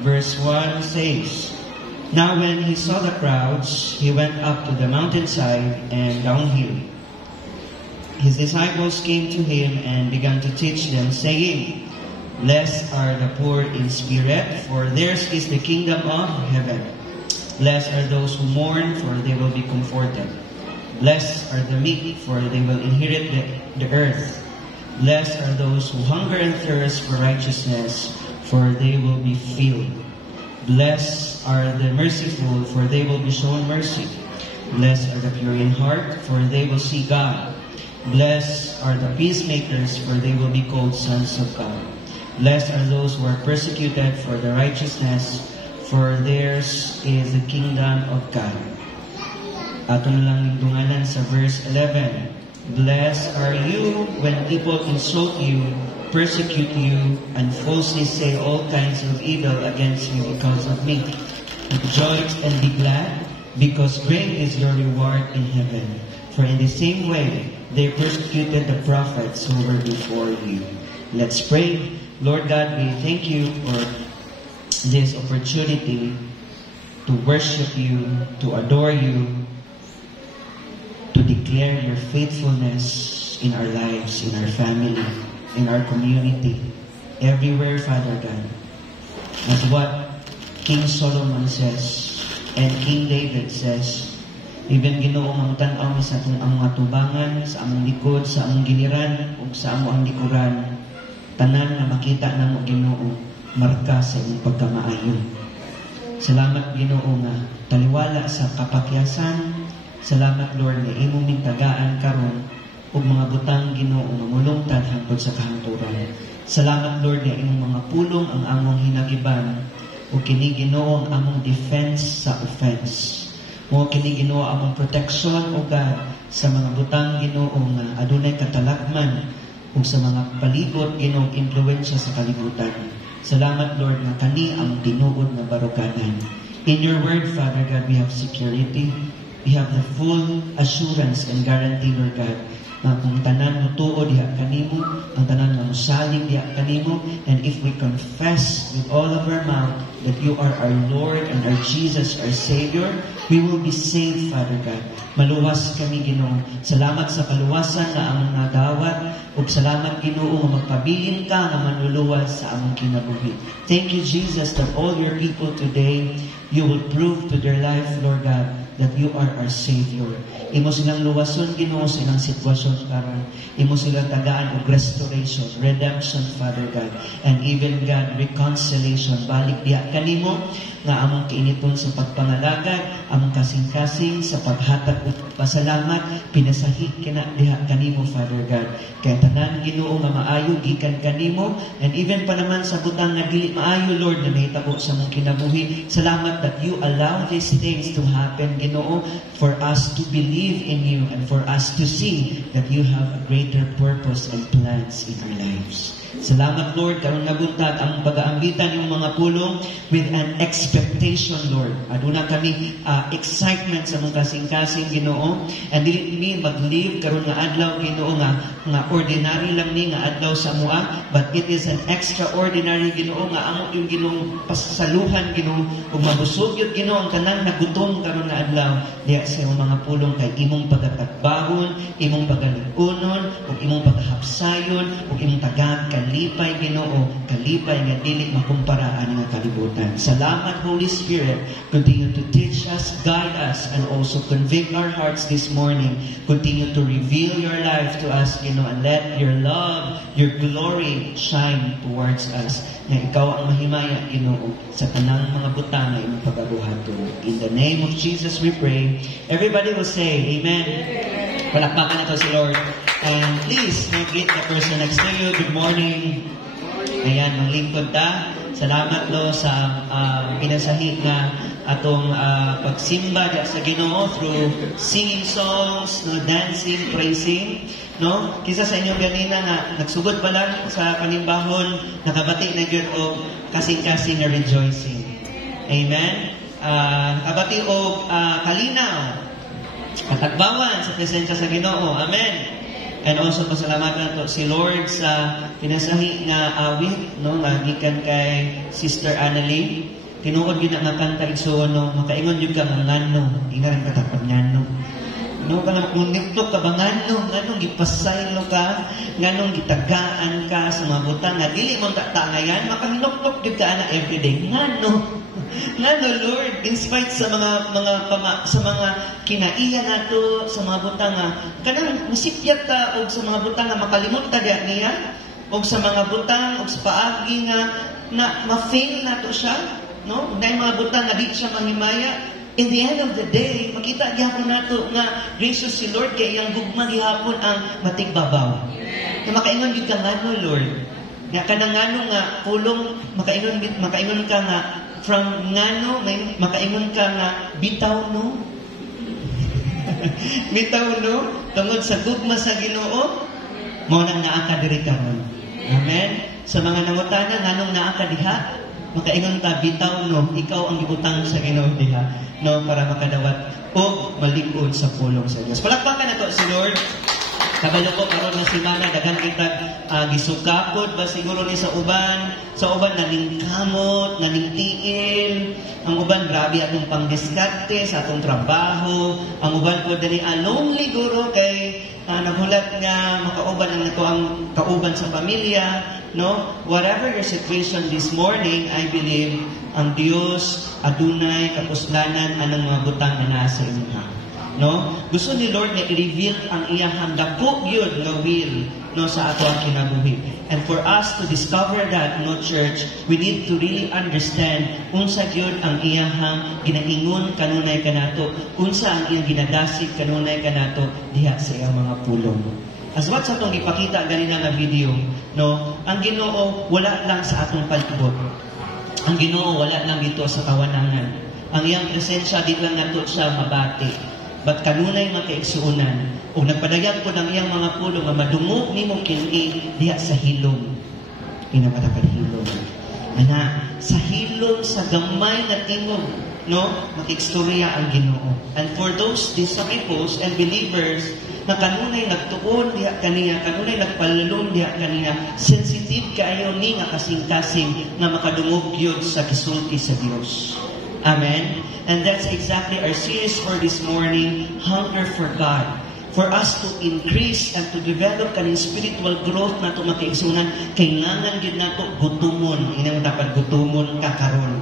verse 1 says, Now when he saw the crowds, he went up to the mountainside and downhill. His disciples came to him and began to teach them, saying, Blessed are the poor in spirit, for theirs is the kingdom of heaven. Blessed are those who mourn, for they will be comforted. Blessed are the meek, for they will inherit the earth. Blessed are those who hunger and thirst for righteousness, for they will be filled. Blessed are the merciful, for they will be shown mercy. Blessed are the pure in heart, for they will see God. Blessed are the peacemakers, for they will be called sons of God. Blessed are those who are persecuted for the righteousness, for theirs is the kingdom of God. Ato na lang dunganan sa verse 11. Blessed are you when people insult you, persecute you, and falsely say all kinds of evil against you because of me. Rejoice and be glad, because great is your reward in heaven. For in the same way, they persecuted the prophets who were before you. Let's pray. Lord God, we thank you for this opportunity to worship you, to adore you, to declare your faithfulness in our lives, in our family, in our community, everywhere, Father God. As what King Solomon says, and King David says, even Ginoo ang tan-aw sa atong mga tubangan, sa among likod, sa among giliran, ug sa among likuran, tanan nga makita namo Ginoo marka sa imong pagkamaayo. Salamat Ginoo nga taliwala sa kapakyasan. Salamat Lord nga imong mintagaan karon ug mga butang Ginoo nga mulungtad hangtod sa kahangturan. Salamat Lord nga imong mga pulong ang among hinagiban ug kini Ginoo ang among defense sa offense. Mo kini Ginoo among protection o God sa mga butang Ginoo nga adunay katalagman ug sa mga palibot Ginoo impluwensya sa kalibutan. Salamat Lord nga kani ang tinuod nga baruganan. In your word Father God, we have security. We have the full assurance and guarantee Lord God na kung tanan mo tuod diha kanimo, ang tanan nga mosalig diha kanimo, and if we confess with all of our mouth that you are our Lord and our Jesus, our Savior, we will be saved, Father God. Maluwas kami, Ginoo. Salamat sa kaluwasan na among nadawat, ug salamat, Ginoo, nga magpabilin ka nga manluluwas sa among kinabuhi. Thank you, Jesus, that all your people today, you will prove to their life, Lord God, that you are our Savior. Imo silang luwason, Ginoo, sa ilang sitwasyon karon. Imo silang tagaan og restoration, redemption, Father God, and even God, reconciliation. Balik diha kanimo nga among kainiton sa pagpangalagad, among kasing-kasing sa paghatag ug pasalamat, pinasahi kina diha kanimo, Father God. Kay tanan Ginoo nga maayo gikan kanimo, and even pa naman sa butang nga dili maayo, Lord, na mahitabo sa among kinabuhi. Salamat that you allow these things to happen, Ginoo, for us to believe in you and for us to see that you have a greater purpose and plans in our lives. Salamat, Lord, karon nga buntag ang pag-aambitan yung mga pulong with an expectation, Lord. Aduna kami excitement sa mga kasing-kasing, Ginoo. And dili mi mag-live karon nga adlaw, Ginoo, nga ordinary lang ni nga adlaw sa mua, but it is an extraordinary, Ginoo, nga amo yung Ginoo pasaluhan, Ginoo, ug mabusog yun, Ginoo, ang tanan nagutom karon nga adlaw diya sa mga pulong kay imong pagkatagbahon, imong pagalig-unon, ug imong paghapsayon, ug imong tagad kalipay, Ginoo, kalipay nga dili makumpara ani nga kalibutan. Salamat, Holy Spirit. Continue to teach us, guide us, and also convict our hearts this morning. Continue to reveal your life to us, Ginoo, and let your love, your glory shine towards us. Na ikaw ang mahimaya, Ginoo, sa tanang mga butang na imong pagabuhaton. In the name of Jesus we pray. Everybody will say, Amen. Palakpakan nato si Lord. And please, greet the person next to you. Good morning. Ayan, ang lingkod ta. Salamat lo sa pinasahi na atong pagsimba sa Ginoo through singing songs, no, dancing, praising. No? Kisa sa inyong ganina nga nagsugod pa lang sa panimbahon, nakabati na yun o kasing-kasing na rejoicing. Amen? Nakabati o kalinaw, katagbawan sa presensya sa Ginoo. Amen? And also pasalamatan to si Lord sa pinasahi nga awit no nga gikan kay Sister Annalyn. Tinuod gyud nga kanta igsuon no makaingon gyud ka nga ngano ingan ka tapon ngano. No kana kung niptok ka ba ngano gipasaylo ka nganong gitagaan ka sa mga butang nga dili mo tatangayan makanoktok gyud ka ana everyday ngano Lord, in spite sa mga kinaiya nato sa mga butang nga kanang masipyat ta og sa mga butang nga makalimot ta niya og sa mga butang og sa paagi nga na ma-fail nato siya no dahil mga butang nga di siya mahimaya. In the end of the day, makita gyapon nato nga gracious si Lord kay iyang gugma gihapon ang matigbabaw. Kaya makaingon gyud ka ngano Lord. Nga kanang ngano nga pulong makaingon ka nga from ngano may makaingon ka nga bitaw no. Bitaw no tungod sa gugma sa Ginoo mao nang naa ka diri karon. Amen. Sa mga nangutana nganong naa ka diha makaingon ta bitaw no ikaw ang gibutang sa Ginoo diha no para makadawat o malikod sa pulong sa Dios. Palakpakan nato si Lord. Kabalo ko karon nga semana daghan kita gisukapod ba siguro ni sa uban naning kamot, naning tiil, ang uban grabe atong pangdiskarte sa atong trabaho, ang uban po dali lonely guro kay naghulat nga makauban ang nato ang kauban sa pamilya, no? Whatever your situation this morning, I believe ang Dios adunay kapuslanan anang mga butang na nasa inyo. No? Gusto ni Lord na i-reveal ang iyang dako gyud nga will no sa ato ang kinabuhi. And for us to discover that no church, we need to really understand unsa gyud ang iyang ginaingon kanunay kanato, unsa ang iyang ginadasig kanunay kanato diha sa iyang mga pulong. As what sa atong ipakita ganina nga video, no, ang Ginoo wala lang sa atong palibot. Ang Ginoo wala lang dito sa kawanangan. Ang iyang presensya di lang nato siya mabati. But kanunay makaigsuunan o nagpadayag ko ng iyang mga pulong nga madungog ni mong kini diha sa hilom. Pinapadakan hilom. Ana, sa hilom sa gamay na tingog, no, makigstorya ang Ginoo. And for those disciples and believers na kanunay nagtuon diha kaniya, kanunay nagpalalom diha kaniya, sensitive kaayo ni nga kasing-kasing na makadungog gyud sa gisulti sa Dios. Amen. And that's exactly our series for this morning, Hunger for God. For us to increase and to develop kaning spiritual growth na ito makiigsunan, kailangan din na ito gutumon. Inang dapat gutumon ka karon.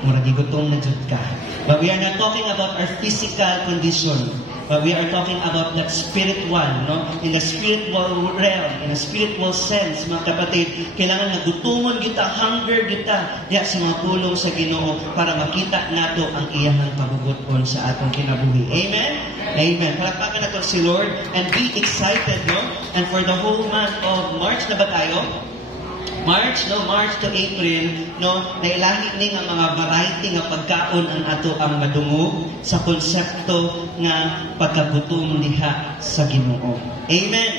Murag gutom na jud ka. But we are not talking about our physical condition. But we are talking about that spiritual, no? In the spiritual realm, in a spiritual sense, mga kapatid, kailangan na gutumon kita, hunger kita, ya sa mga pulong sa Ginoo para makita nato ang iyang paguguton sa atong kinabuhi. Amen? Amen. Palakpakan nato si Lord and be excited, no? And for the whole month of March na ba tayo? March to April, no, nailahi ni nga mga variety nga pagkaon ang ato ang madungog sa konsepto nga pagkagutom diha sa Ginoo. Amen.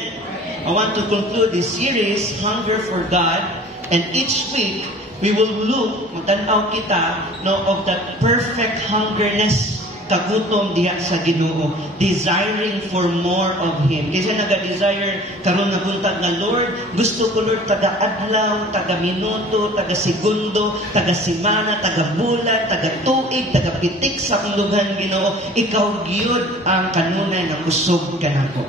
I want to conclude this series, Hunger for God, and each week we will look, magtanaw kita, no, of that perfect hungerness kagutom diha sa Ginoo, desiring for more of Him. Kasi naga-desire karon naguntag nga Lord, gusto ko Lord taga adlaw, taga minuto, taga segundo, taga semana, taga bulan, taga tuig, taga pitik sa lugan Ginoo. Ikaw gyud ang kanunay nga kusog kanako.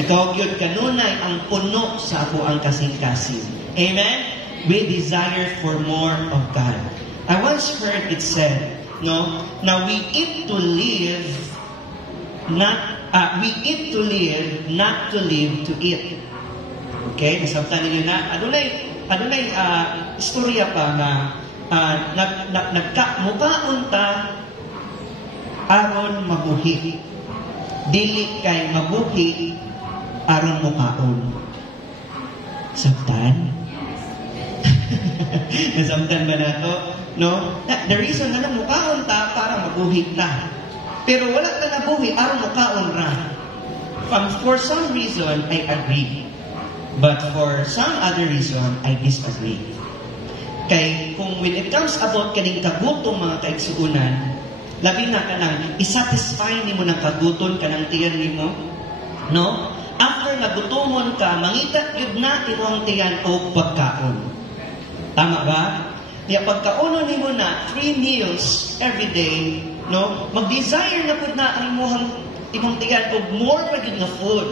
Ikaw gyud kanunay ang puno sa ako ang kasing-kasing. Amen. We desire for more of God. I once heard it said, no, now we eat to live, not to live to eat. Okay, nasabtan ninyo na. Adunay istorya pa na nagkamukaon ta aron mabuhi. Dili kay mabuhi aron mukaon. Sabtan? Nasabtan ba na to? No? The reason na mukaon ta para mabuhi ta. Pero wala ta nabuhi aron mukaon ra. For some reason, I agree. But for some other reason, I disagree. Kay kung when it comes about kaning kagutom mga kaigsuunan, labi na kanang isatisfy nimo ng kaguton kanang tiyan nimo, No? After nagutumon ka, mangita yun na imong tiyan o pagkaon. Tama ba? Kaya pagkaunon nimo na 3 meals every day, no? Mag-desire na pud na ang imong tiyan og more pa gyud nga food.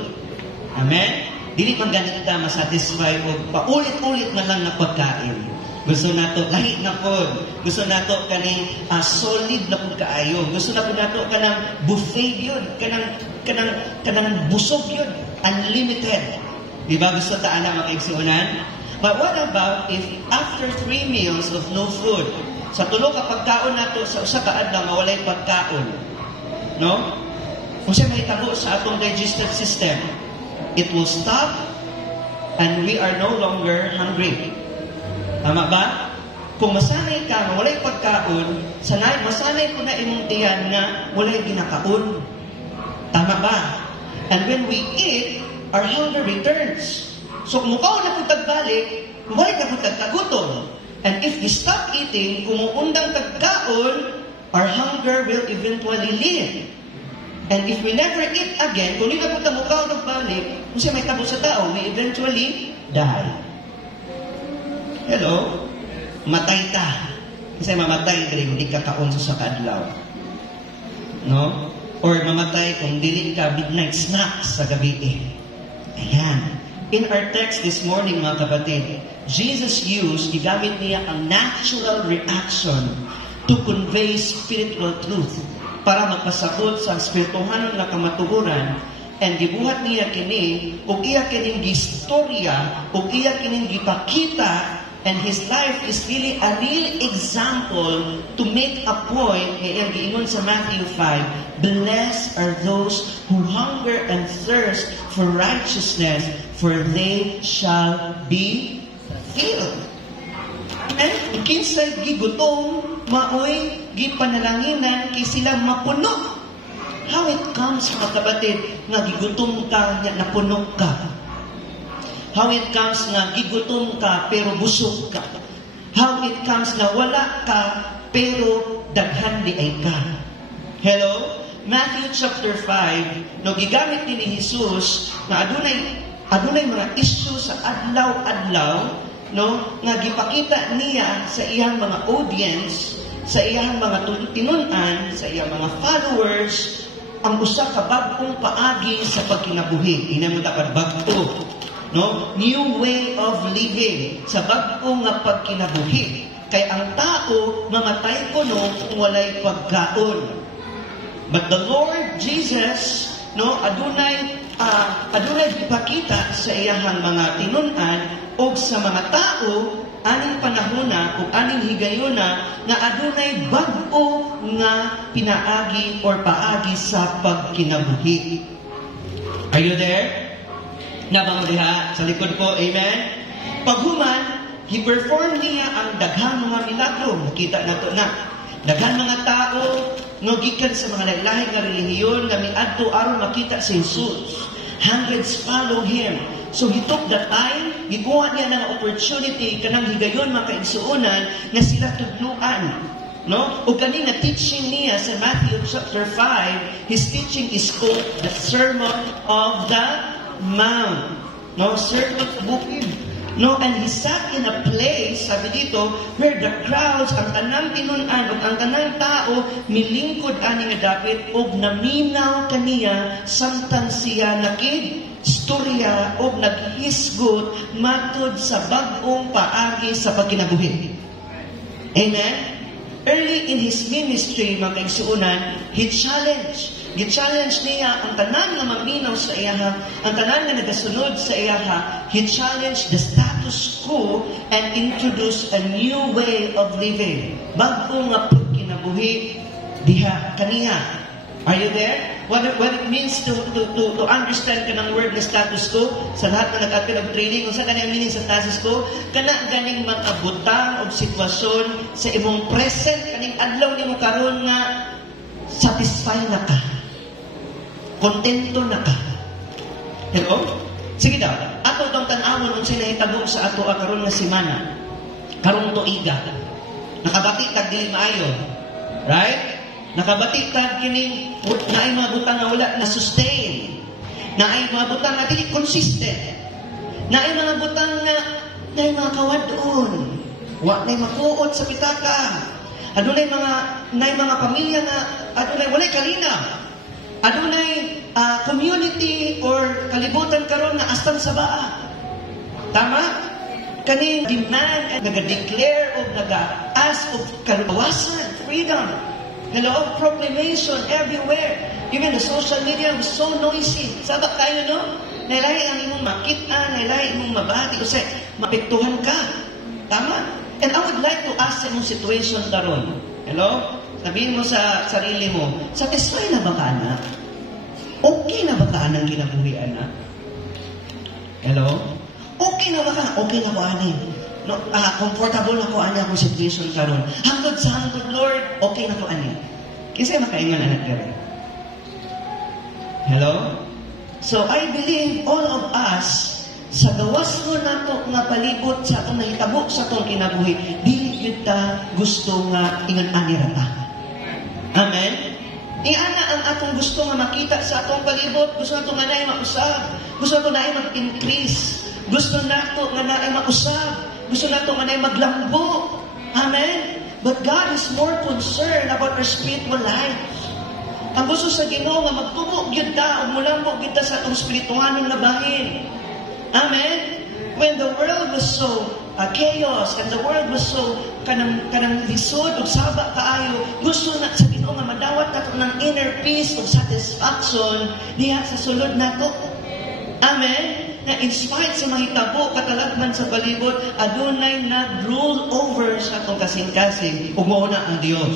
Amen? Dili man ganit ta masatisfy og paulit-ulit na lang na pagkain. Gusto nato lahi na pod. Gusto nato kaning solid na pud kaayo. Gusto na pud nato kanang buffet yun, kanang busog yun, unlimited. Di ba gusto ta ana makaigsuonan? But what about if after 3 meals of no food, sa tulo ka pagkaon nato sa usa ka adlaw mawalay pagkaon, no? Kung siya mahitabo sa atong digestive system, it will stop and we are no longer hungry. Tama ba? Kung masanay ka, walay pagkaon, masanay ko na imong tiyan nga walay ginakaon. Tama ba? And when we eat, our hunger returns. So kung mukaw na kung tagbalik, walay ka kung tagkagutom. And if we stop eating, kung muundang tagkaon, our hunger will eventually leave. And if we never eat again, kung hindi na po mukaw nagbalik, kung siya may tabo sa tao, we eventually die. Hello? Matay ta. Kasi mamatay ka rin, hindi ka kaon sa kadlaw. No? Or mamatay kung dili ka midnight snacks sa gabi eh. Ayan. In our text this morning, mga kapatid, Jesus gigamit niya ang natural reaction to convey spiritual truth para magpasabot sa spirituhanon na kamatuguran. And gibuhat niya kini, o iya kining gistorya, o iya kining gipakita. And his life is really a real example to make a point, kaya giingon sa Matthew 5, blessed are those who hunger and thirst for righteousness, for they shall be filled. And kinsay gigutom, maoy, gipanalanginan, kay sila mapuno. How it comes, mga kapatid, nga gigutom ka, nga napuno ka. How it comes na gigutom ka pero busog ka. How it comes na wala ka pero daghan di ay ka. Hello? Matthew chapter 5, no gigamit ni Jesus na adunay mga issue sa adlaw-adlaw, no, nga gipakita niya sa iyang mga audience, sa iyang mga tinun-an, sa iyang mga followers, ang usa ka bag-ong paagi sa pagkinabuhi. Ina mo dapat bag-o. No? New way of living sa bag-o nga pagkinabuhi. Kay ang tao mamatay kuno kung walay pagkaon. But the Lord Jesus, no, adunay ipakita sa iyahang mga tinun-an o sa mga tao aning panahona o aning higayuna nga adunay bag-o nga pinaagi or paagi sa pagkinabuhi. Are you there? Nabang diha sa likod ko, amen? Paghuman, i-perform niya ang daghang mga milagro. Nakita nato na. Daghang mga tao, gikan sa mga lahi nga relihiyon, nga miadto aron makita si Jesus. Hundreds follow Him. So he took the time, gikuha niya ng opportunity, kanang higayon makaigsuunan, na sila tudluan. No? O kanina teaching niya sa Matthew chapter 5, his teaching is called the Sermon of the Mount. No? Sermon of the Bukid. No? And he sat in a place, sabi dito, where the crowds, ang tanang tinunan, o ang tanang tao, milingkod ani nga dapit, o naminaw kaniya, samtang siya storya o naghisgot matod sa bag-ong paagi sa pagkinabuhi. Amen? Early in his ministry, mga kaigsuunan, Gi-challenge niya ang tanan nga maminaw sa iyaha, ang tanan nga nagasunod sa iyaha. He challenged the status quo and introduced a new way of living. Bago nga pagkinabuhi diha kaniya. Are you there? What it means to understand kanang word na status quo, sa lahat na nag-attend og training, unsa kanang meaning sa status quo, kana ganing mag-abutang og sitwasyon sa imong present kaning adlaw nimo karon nga satisfied na ka. Kontento na ka. Hello? Sige daw. Ato itong tanawon kung sinahitabo sa ato karon nga simana. Karong tuiga. Nakabati tag dili maayo. Right? Nakabati tag kining naay mga butang nga wala na sustain. Na ay mga butang na dili consistent. Na ay mga butang na ay mga kawadon. Wa nay makuot sa pitaka. Adunay mga pamilya na adunay walay kalina. Adunay community or kalibutan karon na astang sa baa. Tama? Kani demand and naga-declare o naga-ask of kaluwasan, freedom. Hello? Proclamation everywhere. Even the social media was so noisy. Sabak tayo, no? Nailay ang imong makita, nailay imong mabati, kasi mapektuhan ka. Tama? And I would like to ask sa imong situation karon. Hello? Sabihin mo sa sarili mo, satisfy na ba ka, anak? Okay na ba ka, anang kinabuhi, anak? Hello? Okay na ba ka? Okay na ko, anin. No, comfortable na ko, ani akong situation karon. Hangtod sa hangtod, Lord, okay na ko, anin. Kasi makaingan, anak, karon. Hello? So, I believe all of us, sa gawas mo nato nga palibot sa atong nahitabo sa atong kinabuhi, dili kita gusto nga ingon ani ra ta. Amen? Iana ang atong gusto nga makita sa atong palibot, gusto nato nga naay mausab, gusto nato naay mag-increase, gusto nato nga naay mausab, gusto nato nga naay maglambo. Amen? But God is more concerned about our spiritual lives. Ang gusto sa Ginoo nga magtubo gyud ta ug mulambo gyud ta sa atong spiritualong labahin. Amen? When the world was so chaos and the world was so kanang lisod ug saba kaayo, gusto na sa Ginoo nga madawat nato ng inner peace ug satisfaction diha sa sulod nato. Amen? Na in spite sa mahitabo katalagman sa palibot, adunay nag-rule over sa atong kasing-kasing ug mao na ang Dios.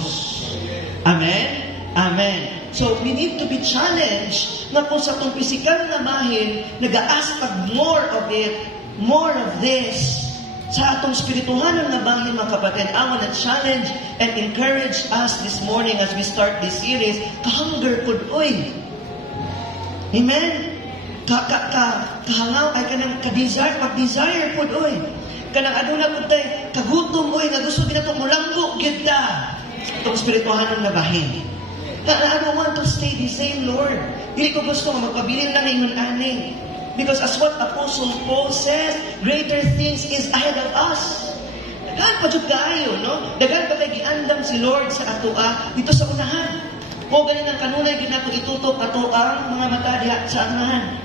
Amen? Amen. So, we need to be challenged na kung sa itong pisikal na bahin, nag-a-ask pag more of it, more of this, sa atong spirituhanan na bahin, mga kapatid. I want to challenge and encourage us this morning as we start this series, kahunger pod oy. Amen? Kahangaw, ay kanang ka-desire, pag-desire pod oy. Kanang aduna pod tay, kagutom oy, nga gusto gina itong mulanggo, gita. Itong spirituhanan na bahin. I don't want to stay the same, Lord. Hindi ko gusto magpabilin lang ngayon ani. Because as what Apostle Paul says, greater things is ahead of us. Dagan pa jud kaayo, no? Dagan pa kay giandam si Lord sa atoa dito sa unahan. O ganin ang kanunay gyud nato itutok ato ang mga mata diha sa unahan.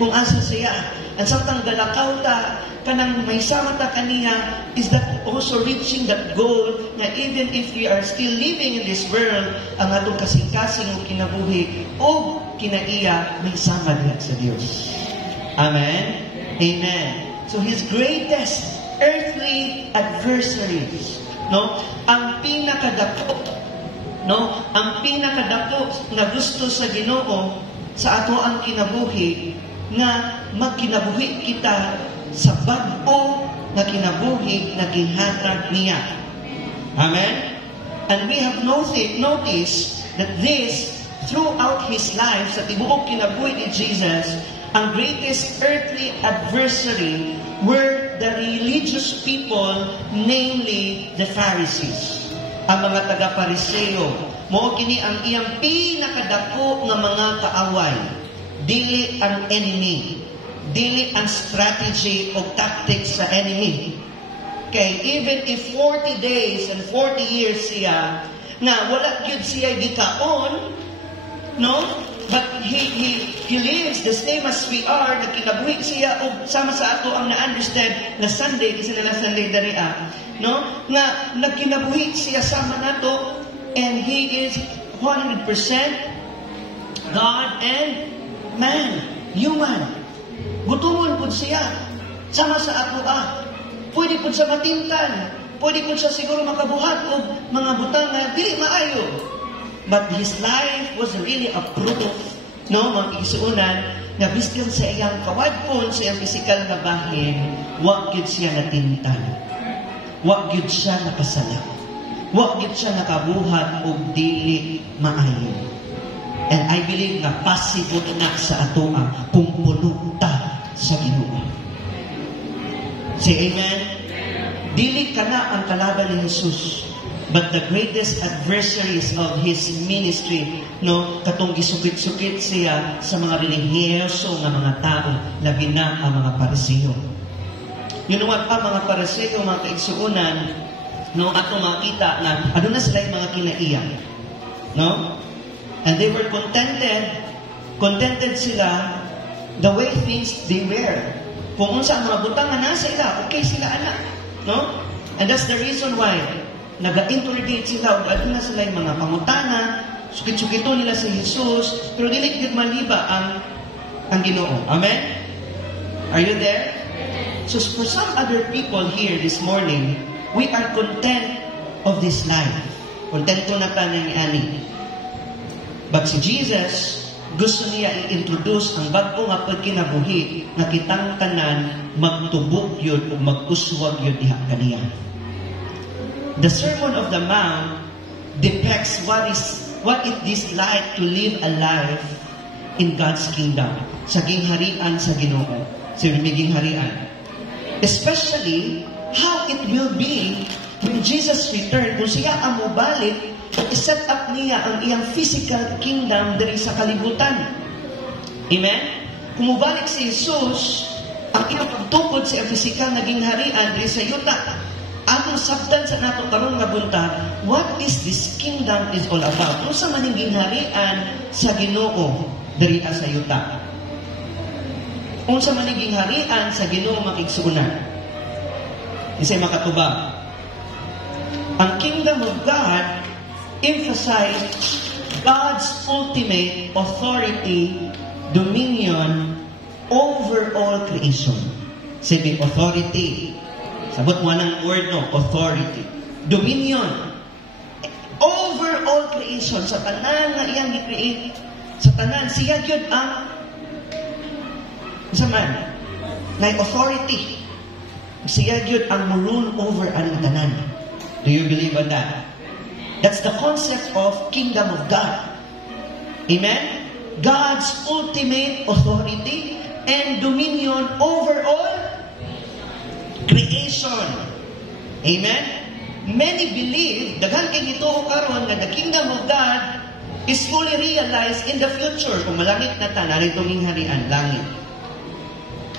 Kung asa siya, ang samtang galakaw ta kanang may sama ta kaniya is that also reaching that goal na even if we are still living in this world, ang atong kasing-kasing o kinabuhi o kinaiya may sama diha sa Dios. Amen? Amen. So His greatest earthly adversaries, no? Ang pinakadako, no? Ang pinakadako na gusto sa Ginoo sa ato ang kinabuhi nga magkinabuhi kita sa bag-o na kinabuhi na gihatag niya. Amen? And we have noticed that this, throughout His life, sa tibuok kinabuhi ni Jesus, ang greatest earthly adversary were the religious people, namely the Pharisees. Ang mga taga-Pariseo. Mao kini ang iyang pinakadako nga mga kaaway. Dili ang enemy. Dili ang strategy o tactics sa enemy. Okay, even if 40 days and 40 years siya, na wala gyud siya gikaon, no? But he lives the same as we are, nagkinabuhi siya o sama sa ato ang na-understand na Sunday, kasi na Sunday daria, no? Nga nagkinabuhi siya sama nato, and he is 100% God and man, human. Gutumon po siya. Sama sa ato Pwede po siya matintan. Pwede po siya siguro makabuhat o mga butang na dili maayo. But his life was really a proof, no? Mga isuunan, na bistil sa iyang kawadpon, sa iyang pisikal na bahin, wag gyud siya natintan. Wag gyud siya nakasala. Wag gyud siya nakabuhat o dili maayo. And I believe na possible na sa ato kung puno ta sa Ginoo. Say amen. Dili ka na ang kalaban ni Jesus, But the greatest adversaries of his ministry, no, katong gisukit-sukit siya sa mga religyoso nga mga tao, labi na ang mga Pariseo. You know what, ang mga Pariseo, mga kaigsuunan, no, atong makita na ano na sila yung mga kinaiyan. No? And they were contented sila the way things they were. Kung unsa ang mga butangan na sila, okay sila anak. No? And that's the reason why nag-interrogate sila o ano na sila yung mga pangutana, sukit-sukito nila sa Jesus, pero dili gid maliba ang Ginoo. Amen? Are you there? So for some other people here this morning, we are content of this life. Kontento na pa ni ani. But si Jesus, gusto niya i-introduce ang bago nga pagkinabuhi na kitang tanan magtubok yun o magkuswag yun diha kaniya. The Sermon of the Mount depicts what it is like to live a life in God's kingdom. Sa gingharian sa Ginoo. Sa lumiging harian. Especially, how it will be when Jesus returned. Kung siya ang mubalik, i-set up niya ang iyang physical kingdom diri sa kalibutan. Amen? Kung mubalik si Jesus, ang iyang pagtukod sa physical na gingharian diri sa yuta. Atong sabdan sa nato karon nga buntag, what is this kingdom is all about? Kung sa maning gingharian sa Ginoo diri sa yuta. Kung sa maning gingharian sa Ginoo makigsuunan. Isay makatubag. Ang kingdom of God emphasize God's ultimate authority, dominion over all creation. Sabi authority. Sabot mo ng word, no? Authority. Dominion. Over all creation. Sa tanan nga iyang i-create. Sa tanan, siya yun ang man, na authority. Siya yun ang rule over ang tanan. Do you believe on that? That's the concept of kingdom of God. Amen? God's ultimate authority and dominion over all creation. Amen? Many believe, daghan kay ito karon nga the kingdom of God is fully realized in the future. Kung malangit na ta, narito gingharian, langit.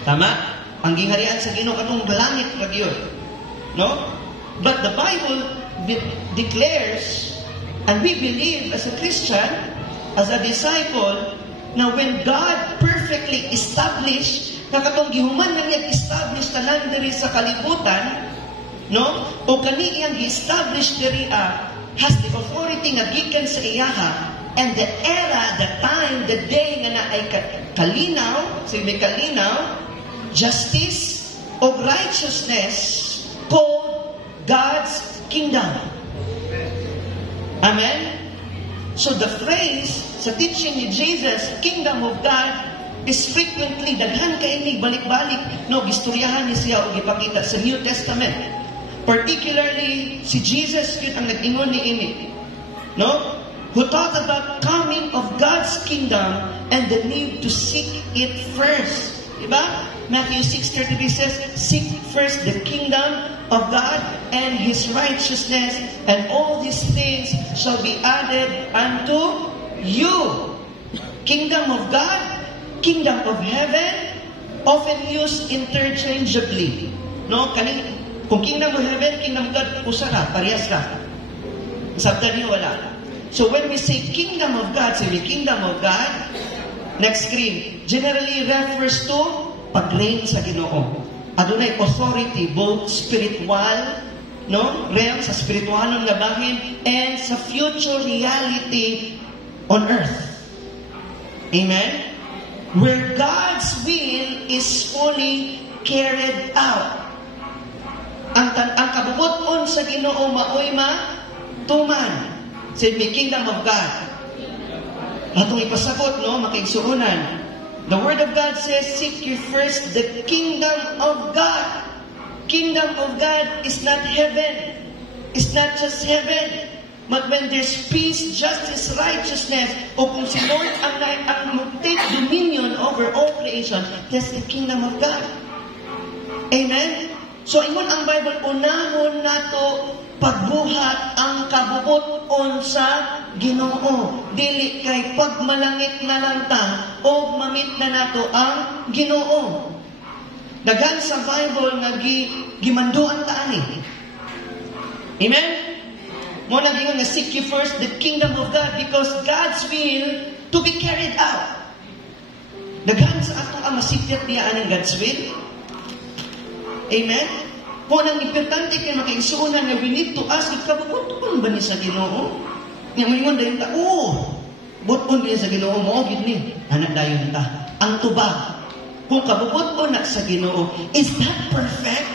Tama? Ang gingharian sa Ginoo katong langit ra gyud. No? But the Bible declares, and we believe as a Christian, as a disciple, na when God perfectly established, na katong gihuman na niya establish tanan diri sa kalibutan, no? O kani iyang gi-establish diri has the authority nga gikan sa iyaha, and the era, the time, the day nga na ay kalinaw, may kalinaw, justice o righteousness called God's kingdom. Amen? So the phrase sa teaching ni Jesus, kingdom of God, is frequently, daghan kaini balik-balik, no, gistoryahan ni siya o gipakita sa New Testament. Particularly, si Jesus yun ang nag-ingon ni ini. No? Who taught about coming of God's kingdom and the need to seek it first. Diba? Matthew 6:33 says, seek first the kingdom of God and His righteousness, and all these things shall be added unto you. Kingdom of God, kingdom of heaven, often used interchangeably. No? Kung kingdom of heaven, kingdom of God, usara, parehas ra. Sabdan niyo wala. So when we say kingdom of God, say kingdom of God, next screen, generally refers to pag-reign sa Ginoo. Adunay authority, both spiritual, no, realm sa spiritualong labahin, and sa future reality on earth. Amen? Where God's will is fully carried out. Ang kabubuton sa Ginoo maoy tuman. Say me, kingdom of God. Atong ipasagot, no, makaigsuunan. The Word of God says, seek ye first the kingdom of God. Kingdom of God is not heaven. It's not just heaven. But when there's peace, justice, righteousness, o kung si Lord ang take dominion over all creation, that's the kingdom of God. Amen? So, ingon ang Bible, unahon nato pagbuhat ang kabubuton sa Ginoo. Dili kay pagmalangit na lang ta o mamit na nato ang Ginoo. Daghan sa Bible nga gimanduan ta ani. Amen? Mo na gingon nga seek ye first the kingdom of God because God's will to be carried out. Daghan sa ato ang masipyat niya aning God's will. Amen? Kung ang importante kayo makaigsuunan na we need to ask, kabubuton ba ni sa Ginoo? Nga ngayon dahil ta, buton niya sa Ginoo mo, gini, anak dayon ta. Ang tubag, kung kabubuton na sa Ginoo, is that perfect?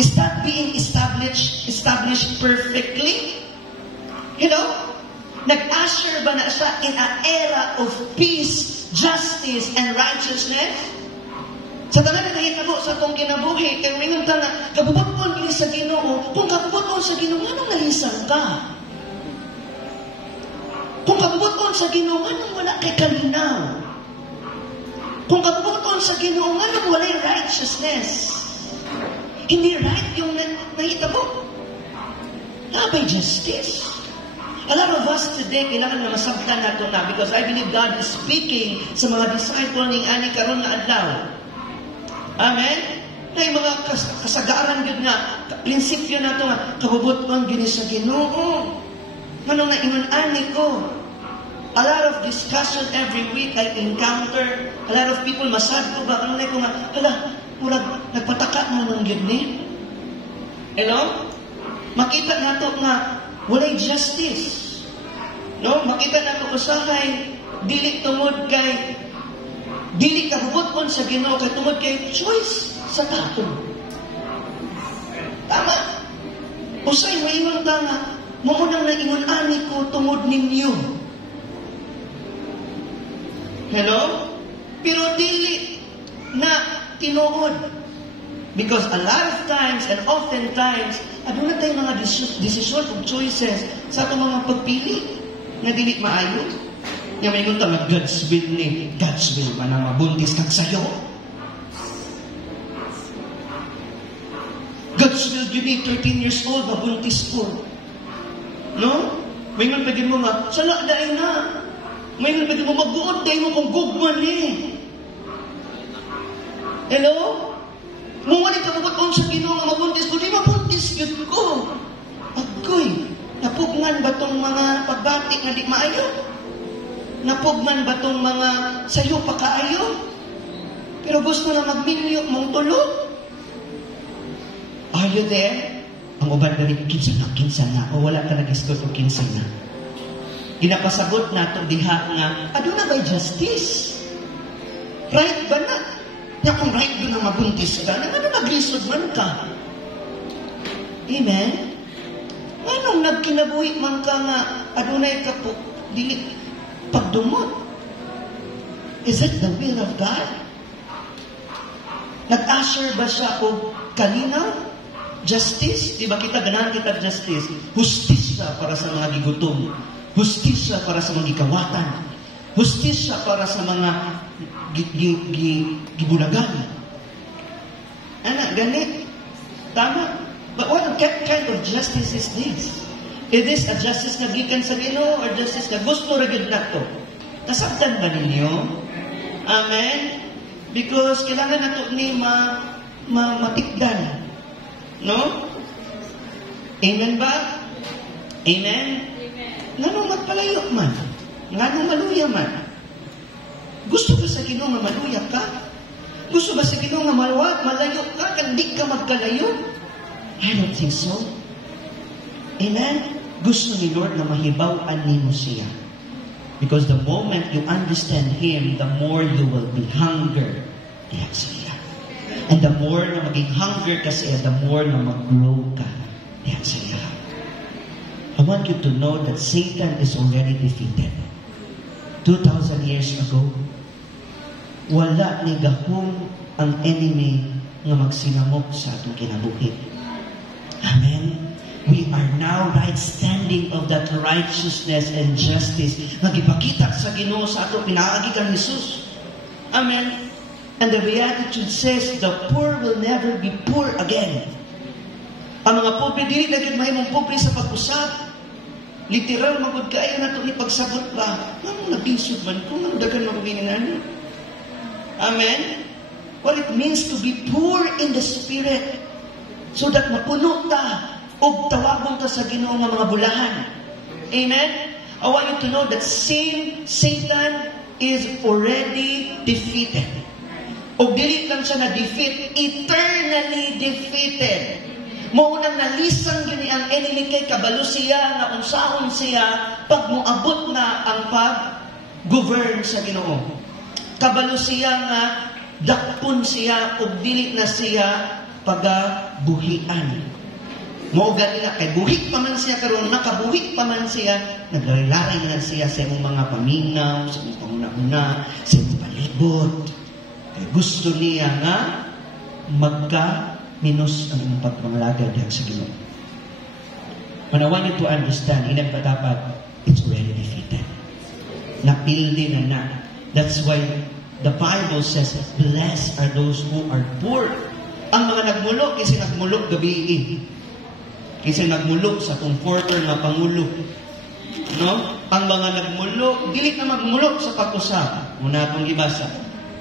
Is that being established perfectly? You know? Nag-usher ba na siya in an era of peace, justice, and righteousness? Sa tanan na nahitabo sa itong kinabuhi, kaya mingon ta nga, kabubuton sa Ginoo, kung kabubuton sa Ginoo, anong nalisan ka? Kung kabubuton sa Ginoo, anong wala kay kalinaw? Kung kabubuton sa Ginoo, anong walay righteousness? Hindi right yung nahitabo. Nabay justice. A lot of us today, kailangan na masabtan nato na because I believe God is speaking sa mga disciple ng ani karon nga adlaw. Amen? Na yung mga kasagaran yun nga, prinsipyo na ito nga, kabubuton gini sa Ginoo. Manong na-iman-ani ko. A lot of discussion every week I encounter. A lot of people, masad ko ba? Ano na ko nga, murag, nagpataka mo ng gini. Hello? Makita na ito nga, walay justice. No? Makita na ito usahay, dili tungod kay dili kabubuton sa Ginoo kay tungod kay choice sa tato. Tama. Usay maingon ta nga mao nang naingon-ani ko tungod ninyo. Hello? Pero dili na tinuod. Because a lot of times and oftentimes aduna tay mga desisyon ug choices sa atong mga pagpili nga dili maayo. Nga may ngunta nga God's will ni God's will man na mabuntis kag sayo. God's will yun 13 years old mabuntis ko. No? May ngun pagin mo nga sala daay na. May ngun pagin mo magbuod day mo kung gugman eh. Hello? Mungani ka mabuton sa Ginoo nga mabuntis ko, di mabuntis yun ko. Agoy, napugnan ba tong mga pagbati nga di maayo? Napugman ba itong mga sayo pa kaayo? Pero gusto na magminyo mong tulog? Are you there? Ang uban na rin, kinsa na. O wala ka nag-iskot o kinsa na. Ginapasabot na ito diha nga, aduna ba'y justice? Right ba na? Ya kung right ba na mabuntis ka, ano nag-lisod man ka? Amen? Anong nagkinabuhi man ka nga, adunay ka po, dili, pagdumot. Is it the will of God? Nag-usher ba siya o kalinaw? Justice? Diba kita ganahan kita justice? Hustisya para sa mga gigutom. Hustisya para sa mga gikawatan. Hustisya para sa mga gibulagan. Anak, ganit. Tama. But what kind of justice is this? Is this a justice na gikan sa Ginoo or justice na gusto ra gyud nato? Nasabtan ba ninyo? Amen? Because kailangan nato ni matikdan. No? Amen ba? Amen? Ngano magpalayo man? Ngano maluya man? Gusto ba sa Ginoo nga maluya ka? Gusto ba sa Ginoo nga malayo ka kandi ka magkalayo? I don't think so. Amen? Gusto ni Lord na mahibaw-an nimo siya. Because the moment you understand Him, the more you will be hunger. Diyan siya. And the more na maging hunger ka siya, the more na mag-grow ka. Diyan siya. I want you to know that Satan is already defeated. 2,000 years ago, wala ni gahong ang enemy nga magsinamok sa atong kinabuhi. Amen? We are now right standing of that righteousness and justice. Nagipakita sa Ginoo sa ato pinaagi kang Jesus. Amen. And the Beatitude says, the poor will never be poor again. Ang mga pobre, dili na gid mahimong pobre sa pag-usap. Literal, magod kaayo na ito ipagsagot ba? Ano nabisod man? Kung ano dagan magbiningan? Amen? What it means to be poor in the spirit. So that mapuno ta o tawagong ta sa Ginoo nga mga bulahan. Amen? I want you to know that Satan is already defeated. O dili lang siya na-defeat, eternally defeated. Maunang nalisang yun ang enemy kay kabalo siya, nga unsaon siya, pag muabot na ang pag-govern sa Ginoo. Kabalo siya nga, dakpon siya, o dili na siya pagabuhian. Maugali na, kay buhik pa man siya, karon nakabuhik pa man siya, naglalari na siya sa imong mga paminaw, sa imong panguna-una, sa imong palibot. Kay gusto niya nga, minus ang imong pagpangalagad diha sa Ginoo. When I want you to understand, inang patapat, it's already defeated. Napildi na. That's why the Bible says, blessed are those who are poor. Ang mga nagmulo, kasi nagmulo gabi. Kasi nagmulo sa comforter na Pangulo. No? Ang mga nagmulo, dili na magmulo sa pag-usap. Muna itong gibasa.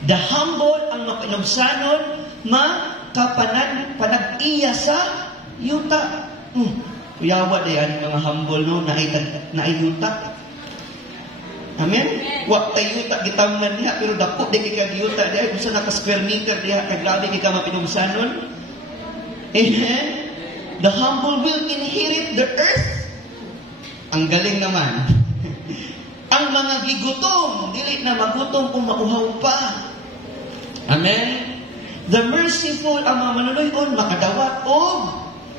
The humble, ang mapinubsanon, panag-iya sa yuta. Uyawa na yan, mga humble, no? Naayuta. Amen? Wa tayo yuta, gitaman niya, pero dako, di kika yuta niya, kung sa naka-square meter niya, kaglabi kika mapinubsanon. Amen? The humble will inherit the earth. Ang galing naman. Ang mga gigutom, dili na magutom kung mauhaw pa. Amen? The merciful, ang mga manunoy-on, makadawat o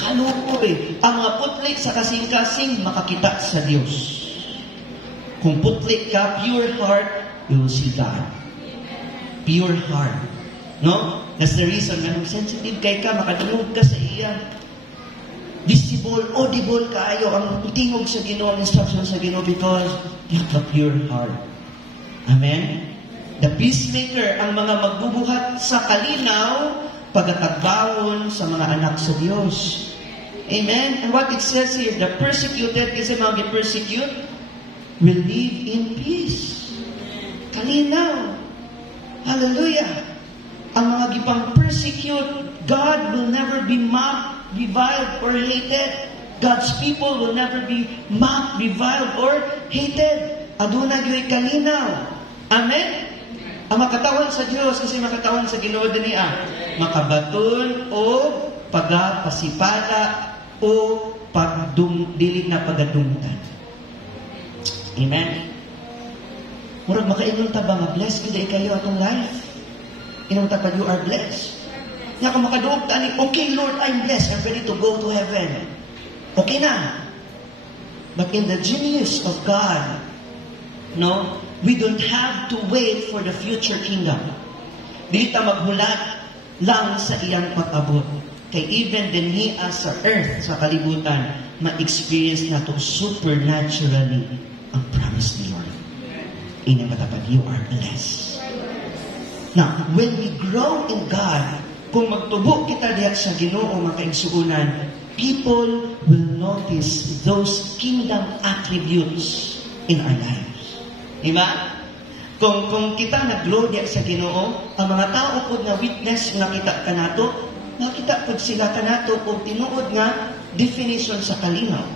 kaluoy. Ang mga putlik sa kasing-kasing, makakita sa Diyos. Kung putlik ka, pure heart, you will see God. Pure heart. No? That's the reason, ganun sensitive kay ka, makadungog ka sa iya. Visible, audible kaayo, ang tingog sa Ginoo, ang instruction sa Ginoo, because you have a pure heart. Amen? The peacemaker, ang mga magbubuhat sa kalinaw, pagkatagbawon sa mga anak sa Diyos. Amen? And what it says here, the persecuted, kasi mga persecute, will live in peace. Kalinaw. Hallelujah. Ang mga gipang persecute, God will never be mocked, reviled, or hated. God's people will never be mocked, reviled, or hated. Aduna gyud kalinaw. Amen? Ang makatawan sa Diyos, kasi makatawan sa Ginoo niya, makabaton o pagapasipala o dili na pagadungtan. Amen? Murag makaingon ta ba nga blessed gid kayo atong life? Inong ta pa you are blessed. Nga kung makaduog ta ni, okay Lord, I'm blessed, I'm ready to go to heaven. Okay na. But in the genius of God, no, we don't have to wait for the future kingdom. Dili ta maghulat lang sa iyang pag-abot. Kay even din niya sa earth, sa kalibutan, ma-experience na to supernaturally ang promise ni Lord. Ina matapat, you are blessed. Now, when we grow in God, kung magtubo kita diya sa Ginoo, makaigsuunan, people will notice those kingdom attributes in our lives. Diba? Kung kita nag-glow diya sa Ginoo, ang mga tao po na witness nga kita kanato, nakita po sila kanato kung tinuod nga definition sa kalinaw.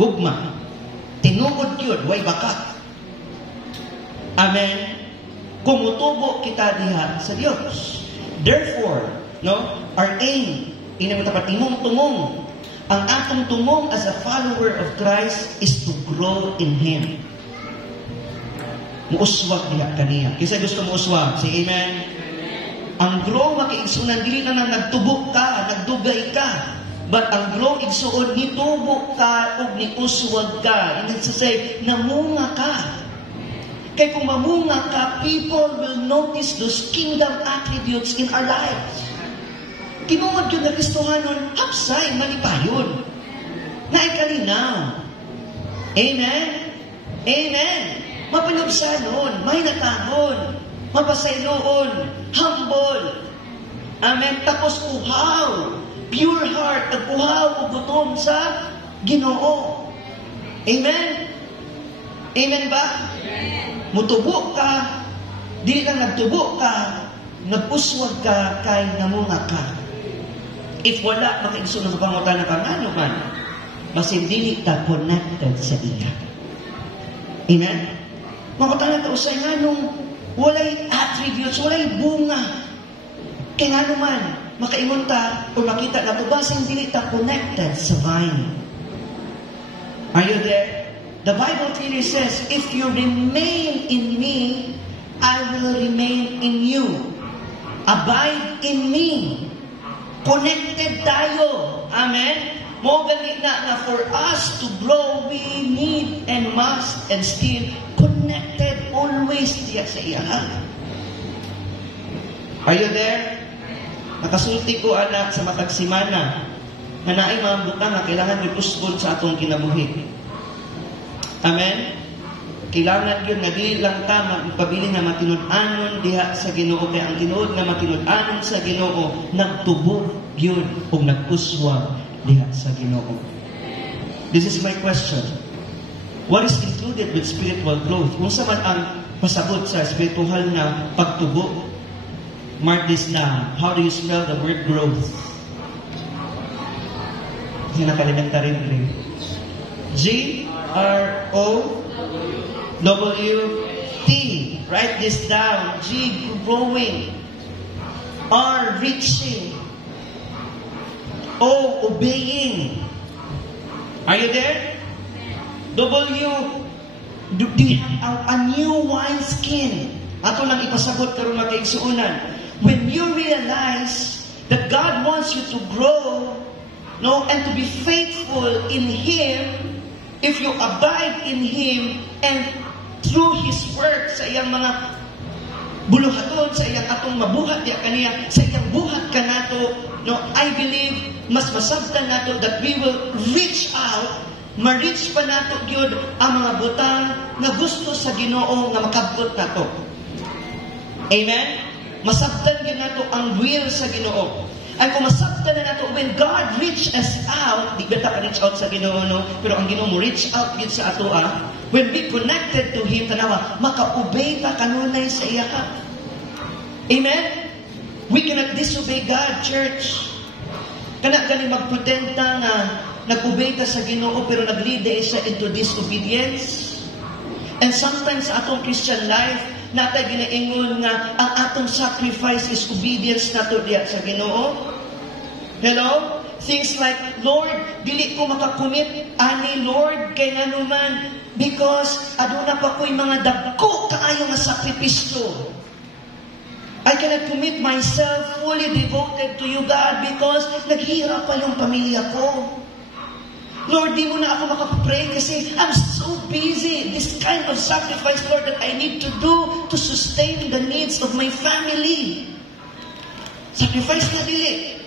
Gugma. Tinuod yun, way bakat. Amen? Kumutubo kita diha sa Diyos. Therefore, no, our aim, inamatapat tumong, ang atong tumong as a follower of Christ is to grow in Him. Muuswag diha kaniya. Kasi gusto mo uswag. Say amen. Ang grow makiigsunan, dili na nagtubo ka, nagdugay ka. But ang grow igsuon, nitubo ka o niuswag ka. And it's to say, namunga ka. Kaya kung mamunga ka, people will notice those kingdom attributes in our lives. Tinuod yun na Kristohanon, hapsay, malipayon. Naikalinaw. Amen? Amen. Mapanubsanon, mahinatahon, mapasayloon, humble. Amen. Tapos uhaw. pure heart, nagpuhaw o gutom sa Ginoo. Amen? Amen ba? Amen. Mutubo ka, di lang nagtubo ka, nagpuswag ka, kay namunga ka. If wala, makaigsoon na pangutan ka nga naman, mas hindi ta connected sa iya. Amen? Makutana ka usay nga nung walay attributes, walay bunga. Kaya nga naman, makaingon ta o makita na ito, basta hindi ta connected sa vine. Are you there? The Bible clearly says, if you remain in me, I will remain in you. Abide in me. Connected tayo. Amen? Mo gani na for us to grow, we need and must and still connected always diya sa iya. Are you there? Nakasulti ko anak sa matag simana na naay mga butang na kailangan ipusgon sa atong kinabuhi. Amen? Kailangan yun nga dili lang ta magpabili nga matinud-anon diha sa Ginoo, kaya ang tinuod nga matinud-anon sa Ginoo nagtubog yun o nagpuswag diha sa Ginoo. This is my question. What is included with spiritual growth? Kung sa man ang pasabot sa spiritual na pagtubo, mark this down. How do you spell the word growth? Kasi nakalimutan rin. G-R-O-W-T. Write this down. G, growing. R, reaching. O, obeying. Are you there? W, do you have a new wineskin? Ato lang ipasagot karon mga kaigsuunan. When you realize that God wants you to grow, and to be faithful in Him, if you abide in Him and through His work sa iyang mga buluhaton, sa iyang atong mabuhat diya kaniya, sa iyang buhat ka nato, I believe mas masabtan nato that we will reach out, ma-reach pa nato gyud ang mga butang na gusto sa Ginoo nga makabot nato. Amen? Masabtan gyud nato ang will sa Ginoo. Ay kung masabtan na nato, when God reach us out, di ba ta reach out sa Ginoo, pero ang Ginoo mo reach out gyud sa ato, when we connected to Him, tanawa, maka-obey ta kanunay sa iya ka. Amen? We cannot disobey God, church. Kana gani magpretenta nga nag-obey ta sa Ginoo, pero nag-lead siya into disobedience. And sometimes sa atong Christian life, natay ginaingon nga ang atong sacrifice is obedience nato diya sa Ginoo. Hello? Things like, Lord, dili ko makakumit ani Lord kay nganuman because aduna pa ko'y mga dagko kaayo nga sakripisyo. I cannot commit myself fully devoted to you, God, because naghihirap pa yung pamilya ko. Lord, di mo na ako makapray kasi I'm so busy. This kind of sacrifice, Lord, that I need to do to sustain the needs of my family. Sacrifice na dili.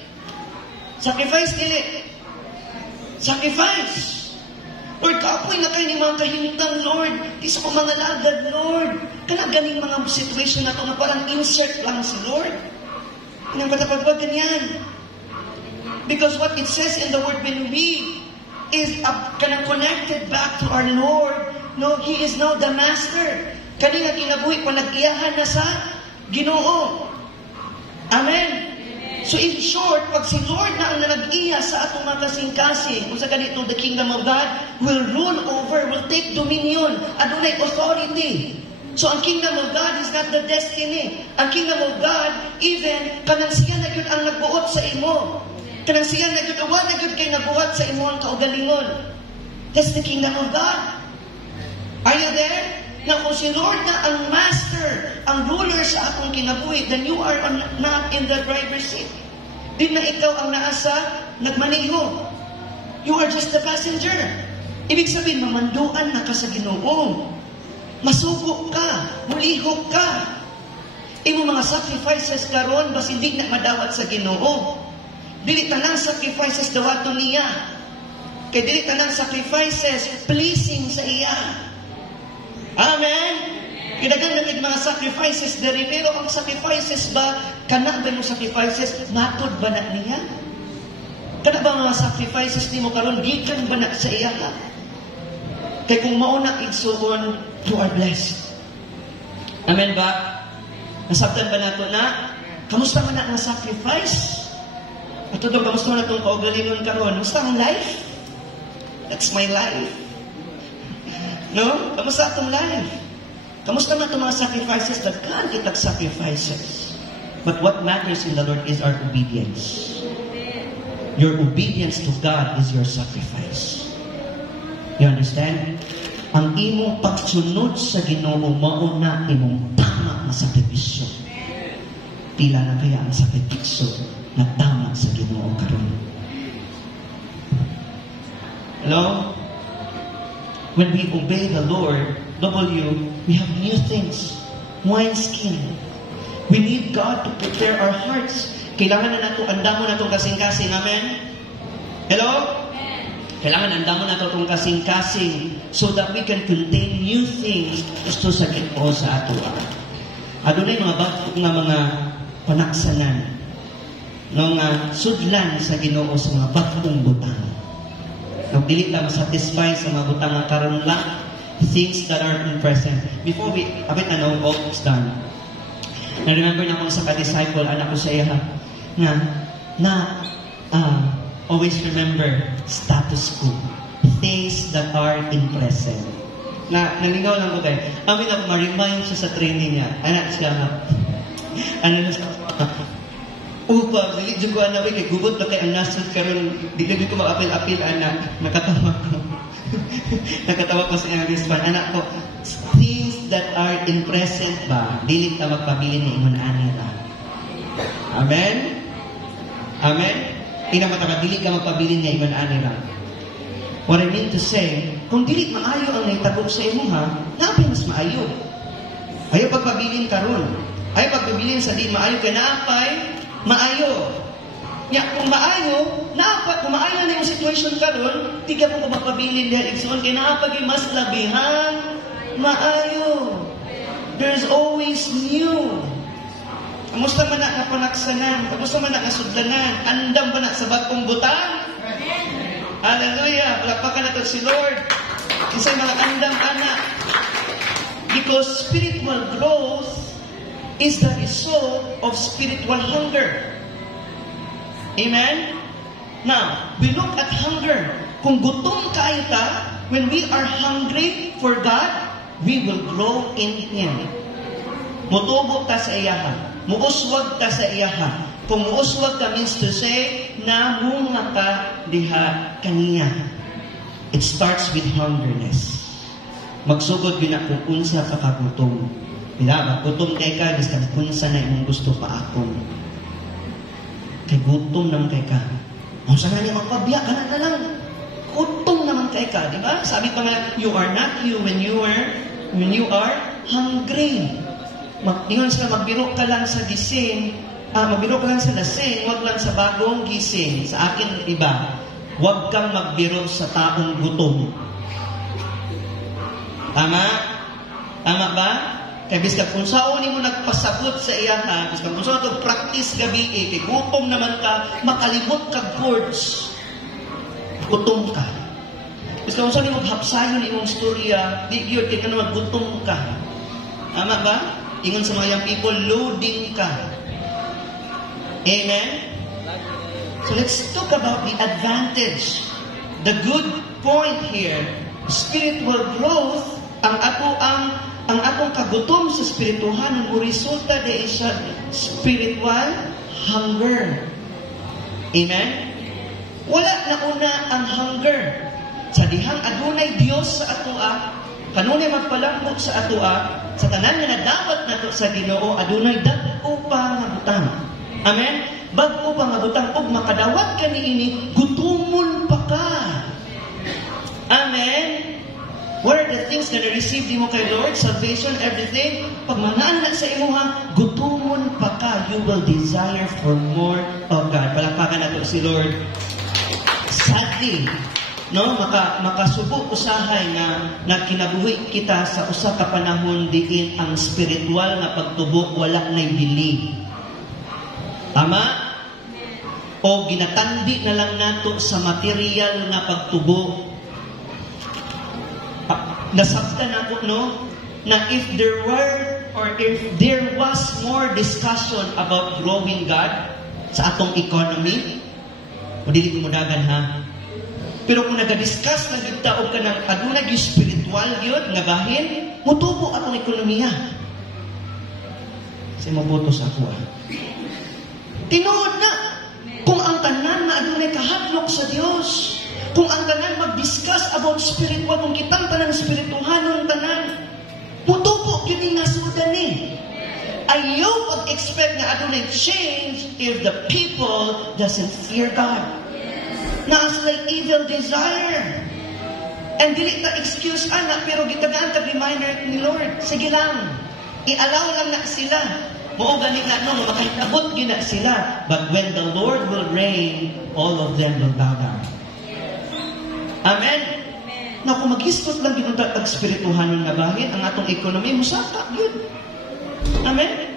Sacrifice dili. Sacrifice. Lord, kaapoy na kayo ni mga kahintang, Lord. Di sa ko mga lagad, Lord. Kana ganing mga situation na ito na parang insert lang si Lord. Inang patapagwag ganyan. Because what it says in the word, when we is connected back to our Lord, He is now the Master. Kani nga kinabuhi pa nag-iyahan na sa Ginoo. Amen. So in short, pag si Lord na ang nag-iya sa atong mga kasing-kasing, kung sa ganito, the kingdom of God will rule over, will take dominion, adunay authority. So ang kingdom of God is not the destiny. Ang kingdom of God, even, kanang siya na yun ang nagbuot sa imo. Kanang siya na yun, awan na yun kayo nabuhat sa imo ang kaugalingon. That's the kingdom of God. Are you there? Na kung si Lord na ang master, ang ruler sa atong kinabuhi, then you are not in the driver's seat. Di na ikaw ang naasa, nagmaneho. You are just the passenger. Ibig sabihin, mamanduan na ka sa Ginoo. Masugo ka, mulihok ka. Imo mga sacrifices karon bas hindi na madawat sa Ginoo. Dili tanang sacrifices dawaton niya. Kay dili tanang sacrifices pleasing sa iya. Amen? Kinagan na mga sacrifices dere, pero ang sacrifices ba, kana ba yung sacrifices, matod ba na niya? Kana ba mga sacrifices nimo karon gikan ba na sa iya ka? Kay kung mauna igsuon, you are blessed. Amen ba? Nasabtan ba nato na? Kamusta man na ang sacrifice? At ito, kamusta man na itong kaugalingon karon? Kamusta ang life? That's my life. No? Kamusta itong life? Kamusta man itong mga sacrifices? Daghan kitag sacrifices. But what matters in the Lord is our obedience. Your obedience to God is your sacrifice. You understand? Ang imong pagsunod sa Ginoo mao na imong tama na sakripisyo. Pila na kaya ang sakripisyo na tama sa Ginoo karon. Hello? When we obey the Lord, we have new things. Wine skin. We need God to prepare our hearts. Kailangan na nato andamo na itong kasing-kasing. Amen? Hello? Kailangan andamo na itong kasing-kasing so that we can contain new things gusto sa Ginoo sa ato. Adunay mga bago nga mga panaksanan nga sudlan sa Ginoo sa mga bagong butang. Dili ta masatisfy sa mga butang nga karon lang, things that are in present. Before we almost done. Na-remember na akong sa ka-disciple, anak ko sa iya, always remember status quo. Things that are in present. Nalingaw lang ko kayo. Amin ako, ma-remind siya sa training niya. Anak siya, upa, dili ko anak, kay gubot na kay anasod karon dili ko mag-apil-apil, anak. Nakatawa ko. Nakatawa ko sa iyang response. Anak ko, things that are in present ba, dili ka magpabilin ni ingon ani ra. Amen? Amen? Inamata dili ka magpabilin ni ingon ani ra. What I mean to say, kung dili maayo ang naitagok sa imo ha, naapay mas maayo. Ayaw pagpabilin karon. Ayaw pagpabilin sa di maayo kay naapay maayo. Ya, kung maayo na yung situation karon, di ka mo magpabilin dahil igsoon kay naapay mas labihan maayo. There's always new. Kamusta man na panaksanan? Kamusta man na kasudlanan? Andam ba na sa bagong butang? Hallelujah! Palakpakan natin si Lord. Kasi mga andam anak. Because spiritual growth is the result of spiritual hunger. Amen? Now, we look at hunger. Kung gutom kayo ta, when we are hungry for God, we will grow in Him. Mutubo ta sa iyahan. Muuswag ta sa iyahan. Kung muuswag ka means to say, namunga ka diha kaniya. It starts with hungerness. Magsugod yun na kung unsa ka kagutom. Bila, gutom kay ka, bis ka kunsa na imong gusto pa akong. Kay gutom naman kay ka. Kung saan nga niya magpabiyak ka na lang. Gutom naman kay ka, di ba? Sabi pa nga, you are not you when you are hungry. Ingon sila, magbiro ka lang sa gising, magbiro ka lang sa lasing, wag lang sa bagong gising. Sa akin, iba, wag kang magbiro sa taong gutom. Tama? Tama ba? Kaya bis ka kung saan mo nagpasabot sa iyahan, bis ka kung saan ito practice gabi, kay gutom naman ka, makalimot ka words. Gutom ka. Bis ka kung saan mo hapsayon imong storya, di yun, kaya ka naman gutom ka. Tama ba? Ingon sa mga young people, loading ka. Amen? So let's talk about the advantage. The good point here, spiritual growth, ang atong kagutom sa spirituhan, ang resulta de siya spiritual hunger. Amen? Wala na una ang hunger. Sa dihang adunay Dios sa atoa, kanunay magpalambot sa atoa, sa tanan nga nadawat nato sa Ginoo, adunay bag-o pa nga butang. Amen? Bag-o pa nga butang, ug makadawat ka niini, gutumon pa ka. Amen? What are the things that I received mo kay Lord? Salvation, everything. Pag manaan na sa imo ha, gutumon pa ka. You will desire for more of God. Palakpakan nato si Lord. Sadly, no, makasubo usahay na nagkinabuhi kita sa usa ka panahon diin ang spiritual na pagtubo wala nay dili. Tama? o ginatandi na lang nato sa material nga pagtubo. Nasabtan ako, no? Na if there was more discussion about growing God sa atong economy, o dili ko mudagan ha. Pero kung naga-discuss na gid ta og kanang aduna gyud spiritual gyud nga bahin, mutubo atong ekonomiya. Sa maboto sa ako. Tinuod na kung ang tanan na adunay kahadlok sa Dios, kung ang tanan mag-discuss about spiritual, kung kitang tanan spirituhanon tanan, mutubo gyud nga sudan ni. Ayaw pag-expect na adunay change if the people doesn't fear God. Na sila evil desire. And dili ta excuse ana, pero gitagaan ta reminder ni Lord. Sige lang, i-allow lang na sila. Mao gani na no, makahitabot gyud na sila. But when the Lord will reign, all of them will bow down. Amen. Na kung mag-istot lang gyud ang espirituhanon nga bahin, ang atong ekonomi musaka gyud. Amen.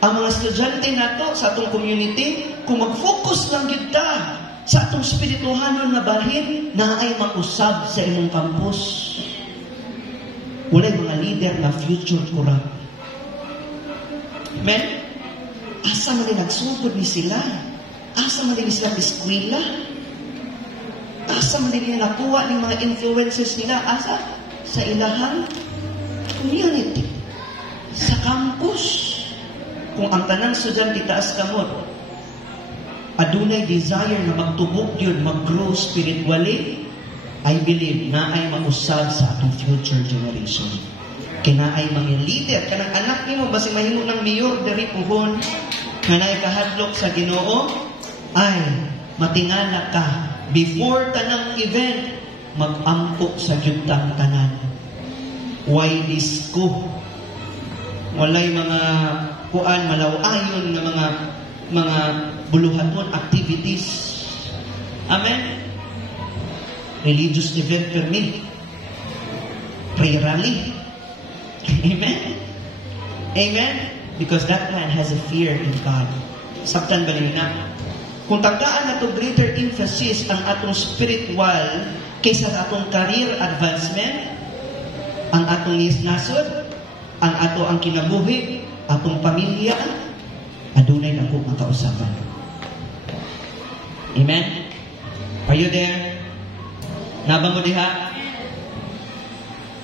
Ang mga estudyante nato sa atong community, kung mag-focus lang gyud ta sa atong spirituhanon nga bahin, na ay mausab sa imong campus. Walay mga leader na future corrupt. Amen? Asa man nagsugod ni sila? Asa man sila eskwela? Asa man nila nakuha ng mga influences nila? Asa? Sa ilahang community. Sa campus. Kung ang tanang estudyante taas kamot, adunay desire na magtubok yun, mag-grow spiritually, I believe na ay mausad sa atong future generation. Kinaay mga leader, kanang anak nimo basi mahimo ng mayor diri puhon, kanay kahadlok sa Ginoo, ay matingala ka before tanang event, mag-ampo sa jutang tanan. Why disco? Walay mga kuan malawayon nga mga buluhaton activities. Amen. Religious event permit. Prayer rally. Amen. Amen. Because that man has a fear in God. Sabtan ba na? Kung tagdaan na to greater emphasis ang atong spiritual kaysa sa atong career advancement, ang atong nasod, ang ato ang kinabuhi, atong pamilya, adunay na po ang kausapan. Amen? Are you there? Naba mo diha?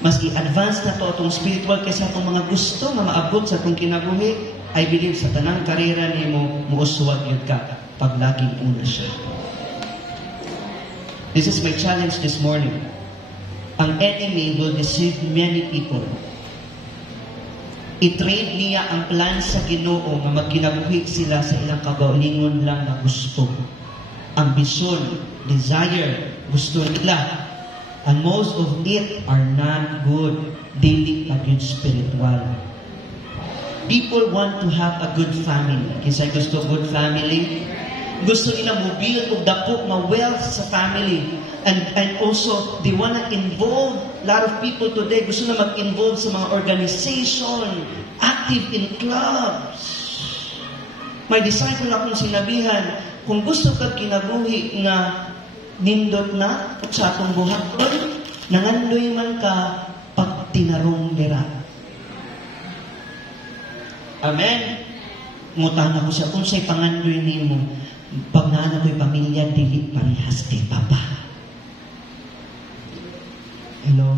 Mas i-advance na to atong spiritual kaysa atong mga gusto na maabot sa atong kinabuhi, I believe sa tanang karera ni mo, muuswag yun ka pag laging una siya. This is my challenge this morning. Ang enemy will deceive many people. I-trade niya ang plan sa Ginoo nga magkinabuhi sila sa ilang kaugalingon lang na gusto. Ambisyon, desire, gusto nila. And most of it are not good. Dili pa yun spiritual. People want to have a good family. Kinsa gusto good family? Gusto nila mo-build o dako ma-wealth sa family. And also, they want to involve a lot of people today. Gusto na mag-involve sa mga organization, active in clubs. May disciple akong sinabihan, kung gusto ka kinabuhi nga nindot na sa atong buhaton, nangandoy man ka pag tinarong dira. Amen. Ngutana ko siya, kung siya'y pangandoy nimo, pag naana ko'y pamilya, dili parehas kay Papa. Hello?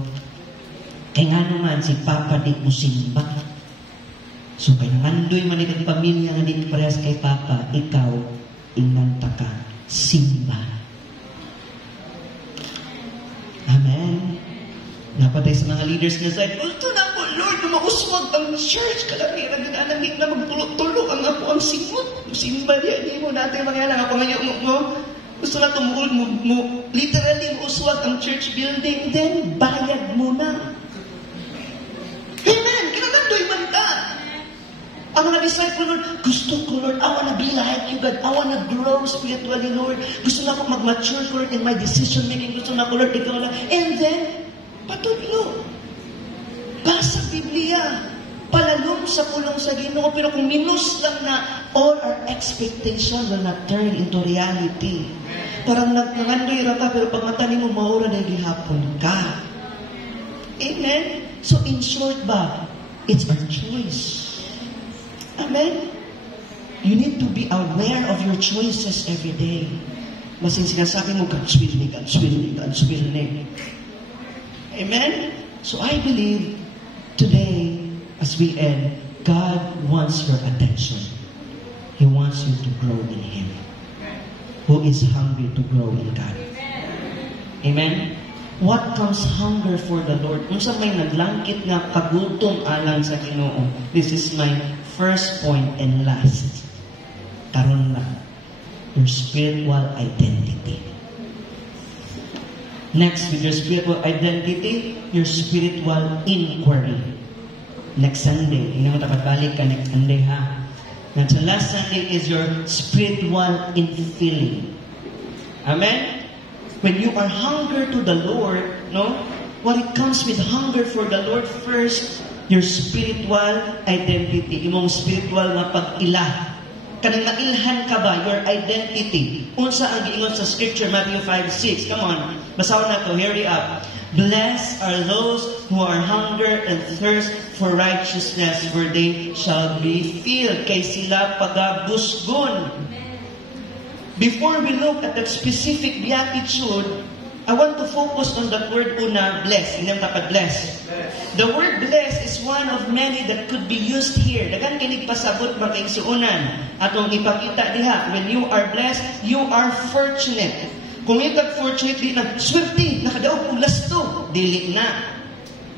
Kaya nga naman, si Papa di mo simba. So, kaya nangandoy man ikang pamilya nga di parehas kay Papa, ikaw, inanta ka, simba. Amen. Napatay sa mga leaders na side, gusto na po, Lord, na mauswag ang church. Kalami, nagdaanan na magtulog-tulog ang ako ang simot. Simba diya, di mo natin mangyala. Ako ngayon mo, gusto na tumuhol mo, literally, mauswag ang church building, then bayad mo na. Amen. Kinalandoy man ka. Ang mga disciple, Lord, gusto ko, Lord, I wanna be like you, God. I wanna grow spiritually, Lord. Gusto na ako mag-mature, Lord, in my decision making. Gusto na ako, Lord, ikaw lang. And then, patudlo. Basa Biblia. Palalo Matalom sa pulong sa Ginoo, pero kung minus lang na, all our expectation will not turn into reality. Parang nangandoy ra ka, pero pag mata mo, maura na gihapon ka. Amen? So in short ba, it's our choice. Amen? You need to be aware of your choices every day. Masing sinasabi mo, God's will ni, God's will ni, God's will ni. Amen? So I believe today, as we end, God wants your attention. He wants you to grow in Him. Who is hungry to grow in God? Amen? What comes hunger for the Lord? Kung sa may naglangkit na kagutom alang sa Ginoo, this is my first point and last. Karon na, your spiritual identity. Next, with your spiritual identity, your spiritual inquiry. Next Sunday, hindi naman balik ka next Sunday, ha? Now, the last Sunday is your spiritual infilling. Amen? When you are hunger to the Lord, no? What it comes with hunger for the Lord first, your spiritual identity. Imong spiritual na pag-ila. Kanang nailhan ka ba, your identity. Unsa ang giingon sa scripture, Matthew 5:6. Come on, basahon na to, hurry up. Blessed are those who are hunger and thirst for righteousness, for they shall be filled. Kay sila pagabusgon. Before we look at that specific beatitude, I want to focus on that word una, bless. Hindi dapat bless. The word bless is one of many that could be used here. Dagan kinig pasabot makaigsuunan. Atong ipakita diha, when you are blessed, you are fortunate. Kung itag fortunate, di na, swerte, nakadaog kong lasto. Dili na.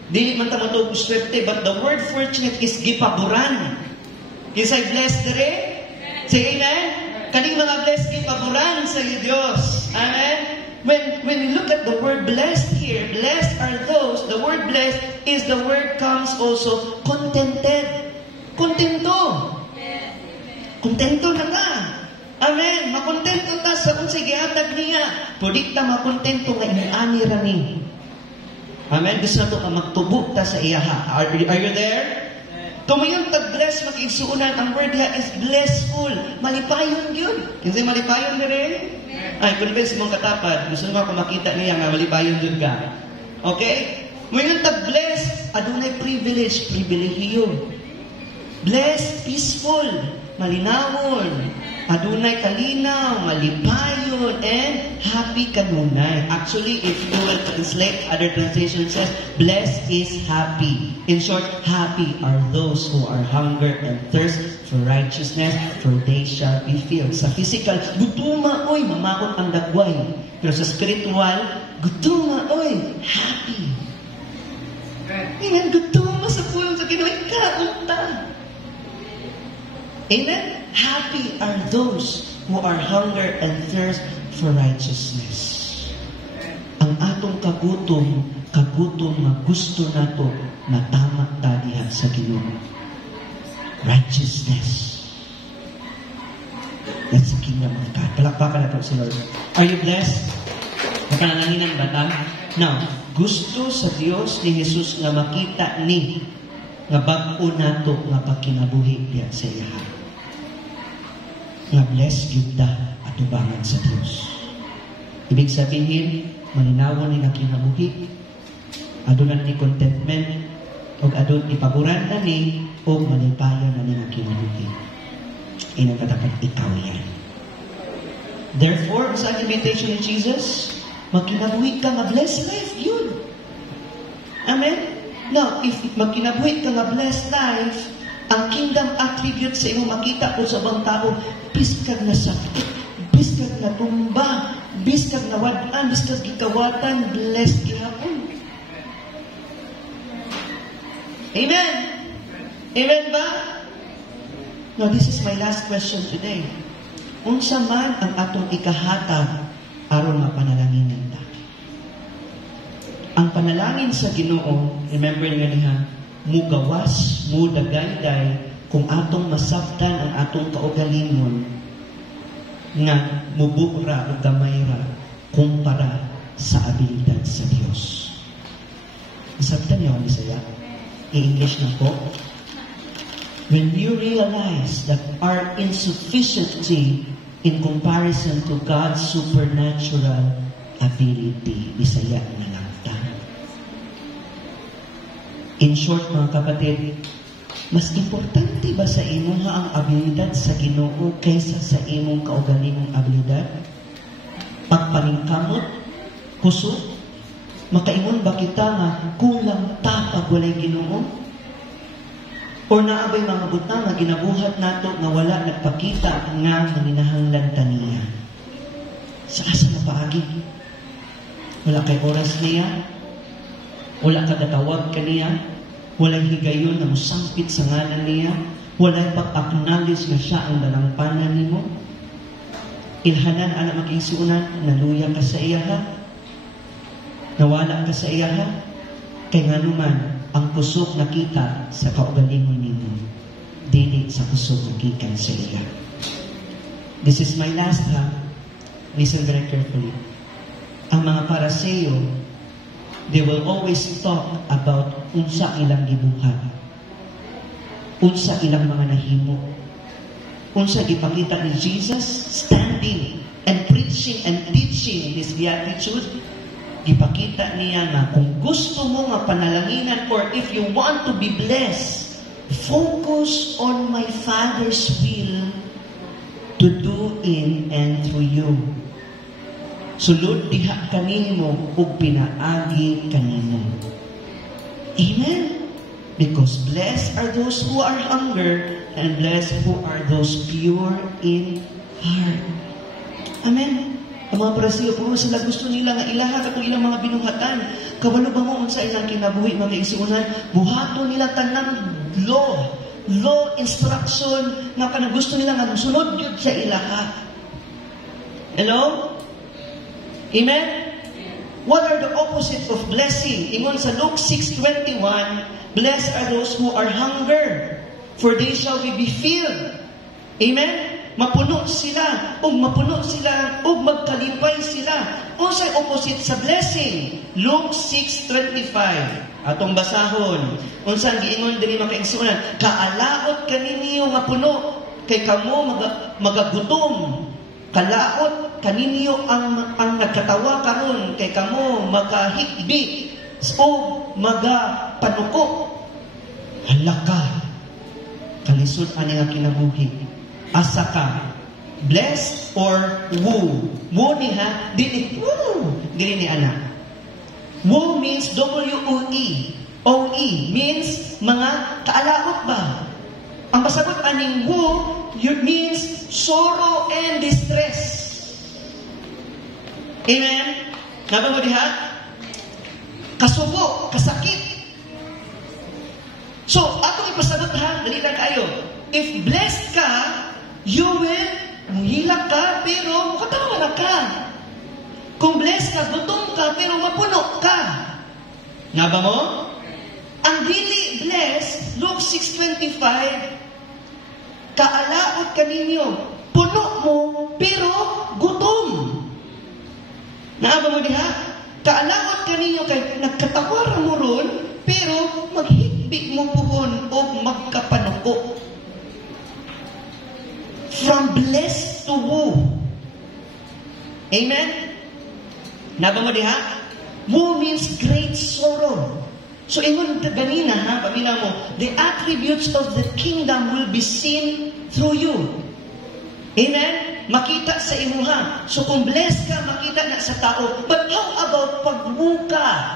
Dili man tamo to swerte, but the word fortunate is gipaburan. Isay blessed dere? Say amen? Kaning mga blessed gipaburan sa Diyos. Amen? When we look at the word blessed here, blessed are those, the word blessed is the word comes also contented. Kontento. Kontento na ka. Amen. Makontento ta sa unsay gihatag niya. Pwede ta makontento nga inaani ra ni. Amen. Gusto na to ka magtubo ta sa iyaha. Are you there? Tumayon tag-bless, mag-igsuunan, ang word niya is blessful. Malipayon yun. Kasi malipayon na rin. Ay, kung ibig mong katapad, gusto mo ako makita niya nga malipayon yun ka. Okay? Ngayon tag-bless, adunay privilege, privilehiyo. Blessed, peaceful, malinawon, adunay kalinaw, malipayon, and happy kanunay. Actually, if you will translate, other translation says, blessed is happy. In short, happy are those who are hunger and thirst for righteousness, for they shall be filled. Sa physical, gutuma, oy, mamakot ang dagway. Pero sa spiritual, gutuma, oy, happy. Ngayon, gutuma sa pulong sa Ginoo, kaunta. Amen? Happy are those who are hunger and thirst for righteousness. Ang atong kagutom na gusto nato na tama ta diha sa Ginoo. Righteousness. That's the kingdom of God. Palakpakan nato si Lord. Are you blessed? Nakalanginan ba ta? Now, gusto sa Dios ni Jesus nga makita ni nga bag-o nato nga pagkinabuhi diha sa iya. Nga blessed gyud ta atubangan sa Dios. Ibig sabihin, malinawon ni nga kinabuhi, adunan ni contentment, o adun ipaguran na ni, o malipayan na ni nga kinabuhi. Inang katapat ikaw yan. Therefore, sa invitation ni Jesus, magkinabuhi ka nga blessed life, yun. Amen? Now, if magkinabuhi ka nga blessed life, ang kingdom attribute sa imong makita po sa bang tao, biskag na sakit, biskag na tumba, biskag na wadan, biskag gikawatan, blessed gihapon. Amen? Amen ba? Now, this is my last question today. Unsa man ang atong ikahatag aron mapanalangin ta? Ang panalangin sa Ginoo, remember nga niya, mugawas, mudagayday, kung atong masabtan ang atong kaugalingon, nga mubura o gamay ra kumpara sa abilidad sa Diyos. Masabtan niyo ang Bisaya? I-English na po. When you realize that our insufficiency in comparison to God's supernatural ability, Bisaya na lang ta. In short, mga kapatid, mas importante ba sa imo nga ang abilidad sa Ginoo kaysa sa imong kaugalingong abilidad? Pagpaningkamot, kusog, makaingon ba kita nga kulang ta pag walay Ginoo? Or naabay mga butang nga ginabuhat nato nga wala nagpakita nga maninahanglan taniya. Sa asa na paagi? Wala kay oras niya? Wala ka datawag kaniya? Wala higayon na musampit sa ngalan niya? Wala pag-acknowledge na siya ang dalampanan nimo? Ilhanan ana magingsunan, naluya ka sa iya ha? Nawala ka sa iya ha? Kay nga naman, ang kusog nakita sa kaugalingon nimo, dili sa kusog nakikan sa iya. This is my last ha. Listen very carefully. Ang mga Pariseo, they will always talk about unsa ilang gibuhat, unsa ilang mga nahimo, unsa gipakita ni Jesus standing and preaching and teaching His beatitude. Ipakita niya na kung gusto mo nga panalanginan or if you want to be blessed, focus on my Father's will to do in and through you. Sulod diha kanimo ug pinaagi kanimo. Amen? Because blessed are those who are hunger and blessed who are those pure in heart. Amen? Ang mga Pariseo, puro sila gusto nila nga ilaha katong ilang mga binuhatan. Kabalo ba mo sa ilang kinabuhi, mga isiunan, buhato nila tanang law instruction, nga kanang gusto nila nga musunod yun sa ilaha. Hello? Amen? What are the opposites of blessing? Ingon sa Luke 6:21, blessed are those who are hunger, for they shall be filled. Amen? Mapuno sila, ug magkalipay sila. Unsay opposite sa blessing? Luke 6:25. Atong basahon. Unsang giingon diri makaigsunan, kaalaot kaninyo nga puno, kay kamo magagutom. Kalaot kaninyo ang nagkatawa karon, kay kamo magahikbi o magapanuko. Halaka. Kalisod ani nga kinabuhi. Asa ka? Bless or woo? Woo ni ha? Dili ni anak. Woo means W-O-E. O-E means mga kaalaot ba? Ang pasagot aning woo means sorrow and distress. Amen? Naba mo diha? Kasubo, kasakit. So, atong ipasagot ha, dali lang kayo. If blessed ka, you will muhilak ka, pero mukatawa ka. Kung blessed ka, gutom ka, pero mapuno ka. Naba mo? Ang dili blessed, Luke 6:25, kaalaot kaninyo, puno mo, pero gutom. Naba mo diha? Kaalaot kaninyo, kay nagkatawara mo ron, pero maghigbi mo puhon o magkapanuko. From blessed to woo. Amen? Naba mo diha? Woo means great sorrow. So, ingon ganina ha, pamina mo, the attributes of the kingdom will be seen through you. Amen? Makita sa imuha. So, kung blessed ka, makita na sa tao. But how about pag-woo ka?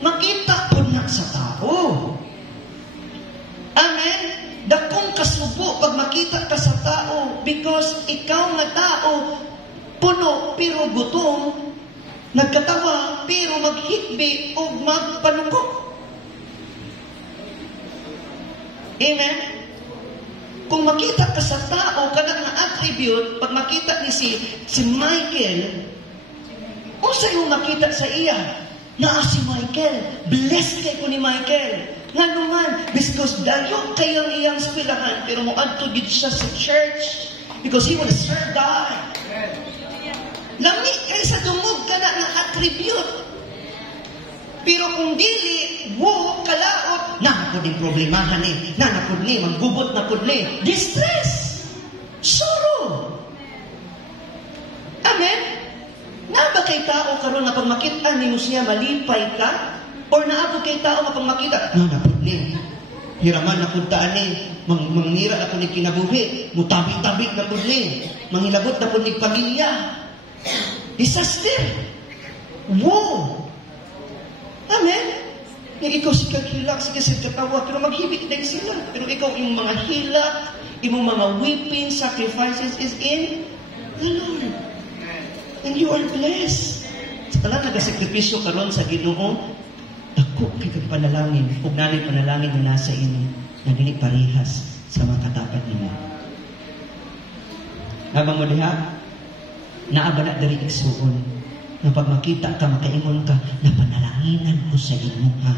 Makita po na sa tao. Amen? Dakong kasubo pag makita ka sa tao because ikaw nga tao puno pero gutom, nagkatawa pero maghikbi o magpanuko. Amen? Kung makita ka sa tao kanang nga attribute, pag makita ni si Michael, o sa iyo makita sa iya si Michael, blessed kay ko ni Michael. Nga naman, because dayo kayang iyang eskwelahan, pero muadto gid siya sa church because he will serve God. Lami kay sa dumog ka na ng attribute. Pero kung dili, kalaot, nanapod yung problemahan ni, nanapod ni, magbubot na pod ni, distress, sorrow. Amen? Naba kay tao karon nga pag makita ni mo siya malipay ka, or naabo kay tao nga pag makita, nanapod ni, hiraman na puntaan ni, mangira na po ni kinabuhi, mutabi-tabi na po ni, manghilabot na po ni pamilya. Disaster. Woe. Amen? Yung ikaw si kaghilak, sige si katawa, pero maghibig din sila. Pero ikaw, yung mga hilak, yung mga weeping, sacrifices is in the Lord. And you are blessed. Sa talang nagasakripisyo karon sa Ginoo, ako kay panalangin, ug nanay panalangin na nasa inyo, na dili parehas sa mga katapat nimo. Habang mo diha, naabala diri igsuon, na pag makita ka, makaingon ka, na panalanginan ko sa imo ha.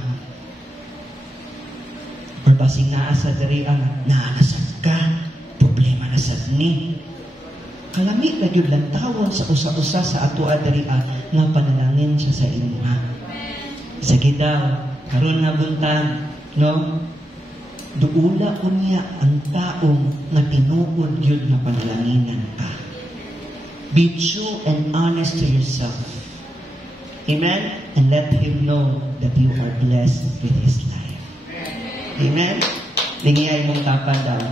Or basing naasa diri ang naanasad ka, problema na sad ni. Kalami na gyud lang tawon sa usa-usa sa atoa diri nga panalangin siya sa imo ha. Sige daw, karon nga buntag, no? Duula ko niya ang taong nga tinuod yun na panalanginan ka. Be true and honest to yourself. Amen? And let Him know that you are blessed with His life. Amen? Lingiyay mong tapan daw.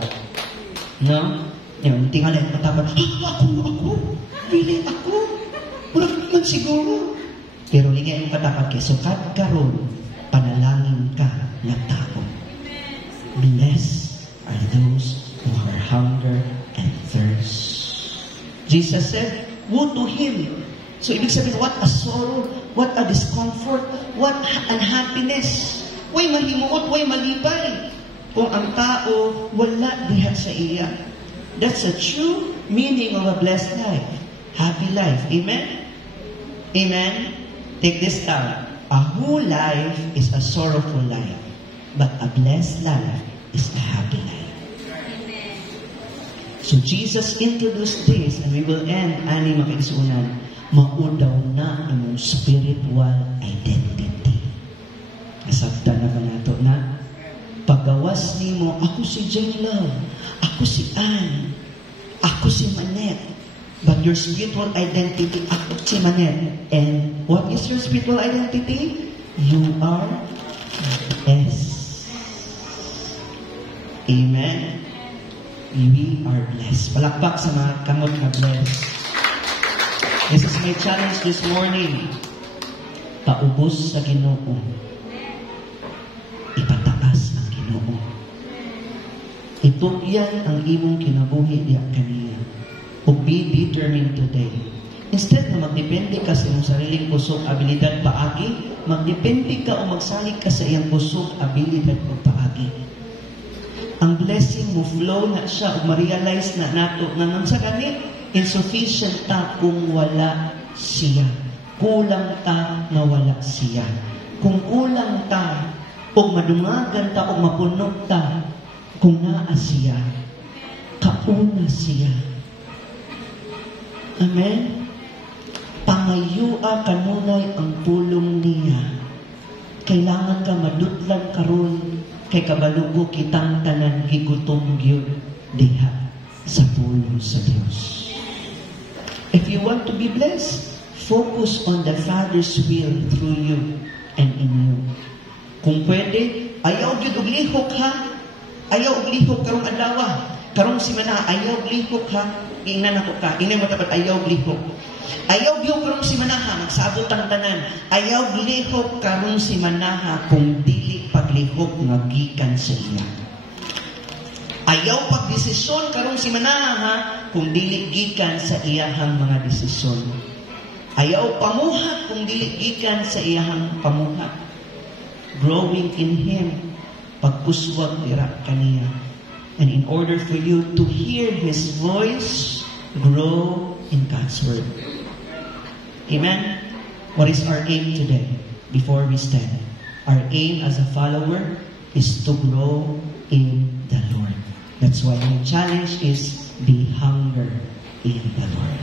No? Yun, tingalin mo tapan. Ako. Really, ako. Wala man siguro. Pero lingiyay mong katapan kay sukat karon panalangin ka na tao. Blessed are those who are hunger and thirst. Jesus said, woe to him. So ibig sabihin, what a sorrow, what a discomfort, what unhappiness. Way mahimuot, way malibay. Kung ang tao wala diha sa iya. That's a true meaning of a blessed life. Happy life. Amen? Amen? Take this down. A whole life is a sorrowful life. But a blessed life is a happy life. So Jesus introduced this, and we will end, ani makaigsunan, maudaw na imong spiritual identity. Nasabtan na ba nato na? Paggawas nimo, ako si J. Love, ako si Ann, ako si Manette. But your spiritual identity, ako si Manette. And what is your spiritual identity? You are blessed. Amen? We are blessed. Palakpak sa mga kamot na blessed. This is my challenge this morning. Paubos sa Ginoo. Ipataas ang Ginoo. Itugyan ang imong kinabuhi diya kaniya. O be determined today. Instead na magdepende ka sa iyong sariling kusog, abilidad, paagi, magdepende ka o magsalig ka sa iyong kusog, abilidad o paagi. Ang blessing mo flow na siya o ma-realize na nato na nang sa ganit, insufficient ta kung wala siya. Kulang ta na wala siya. Kung kulang ta o madungagan ta o mapunok ta, kung naa siya, kauna siya. Amen? Pangayua kanunay ang pulong niya. Kailangan ka madutlan karon kay kabalugo kitang tanan higutom gyud diha sa pulong sa Dios. If you want to be blessed, focus on the Father's will through you and in you. Kung pwede, ayaw gyud og lihok ha. Ayaw og lihok karong adlaw. Karong simana ayaw og lihok ha. Ingnan ako ka. Ingnan mo dapat ayaw og lihok. Ayaw gyud karong simana ha, magsabot ang tanan. Ayaw lihok karong simana ha kung dili paglihok nga gikan sa iya. Ayaw pagdesisyon karong simana ha kung dili gikan sa iyahang mga desisyon. Ayaw pamuhat kung dili gikan sa iyahang pamuhat. Growing in Him, pagkuswag dira kaniya. And in order for you to hear His voice, grow in God's Word. Amen? What is our aim today before we stand? Our aim as a follower is to grow in the Lord. That's why my challenge is be hunger in the Lord.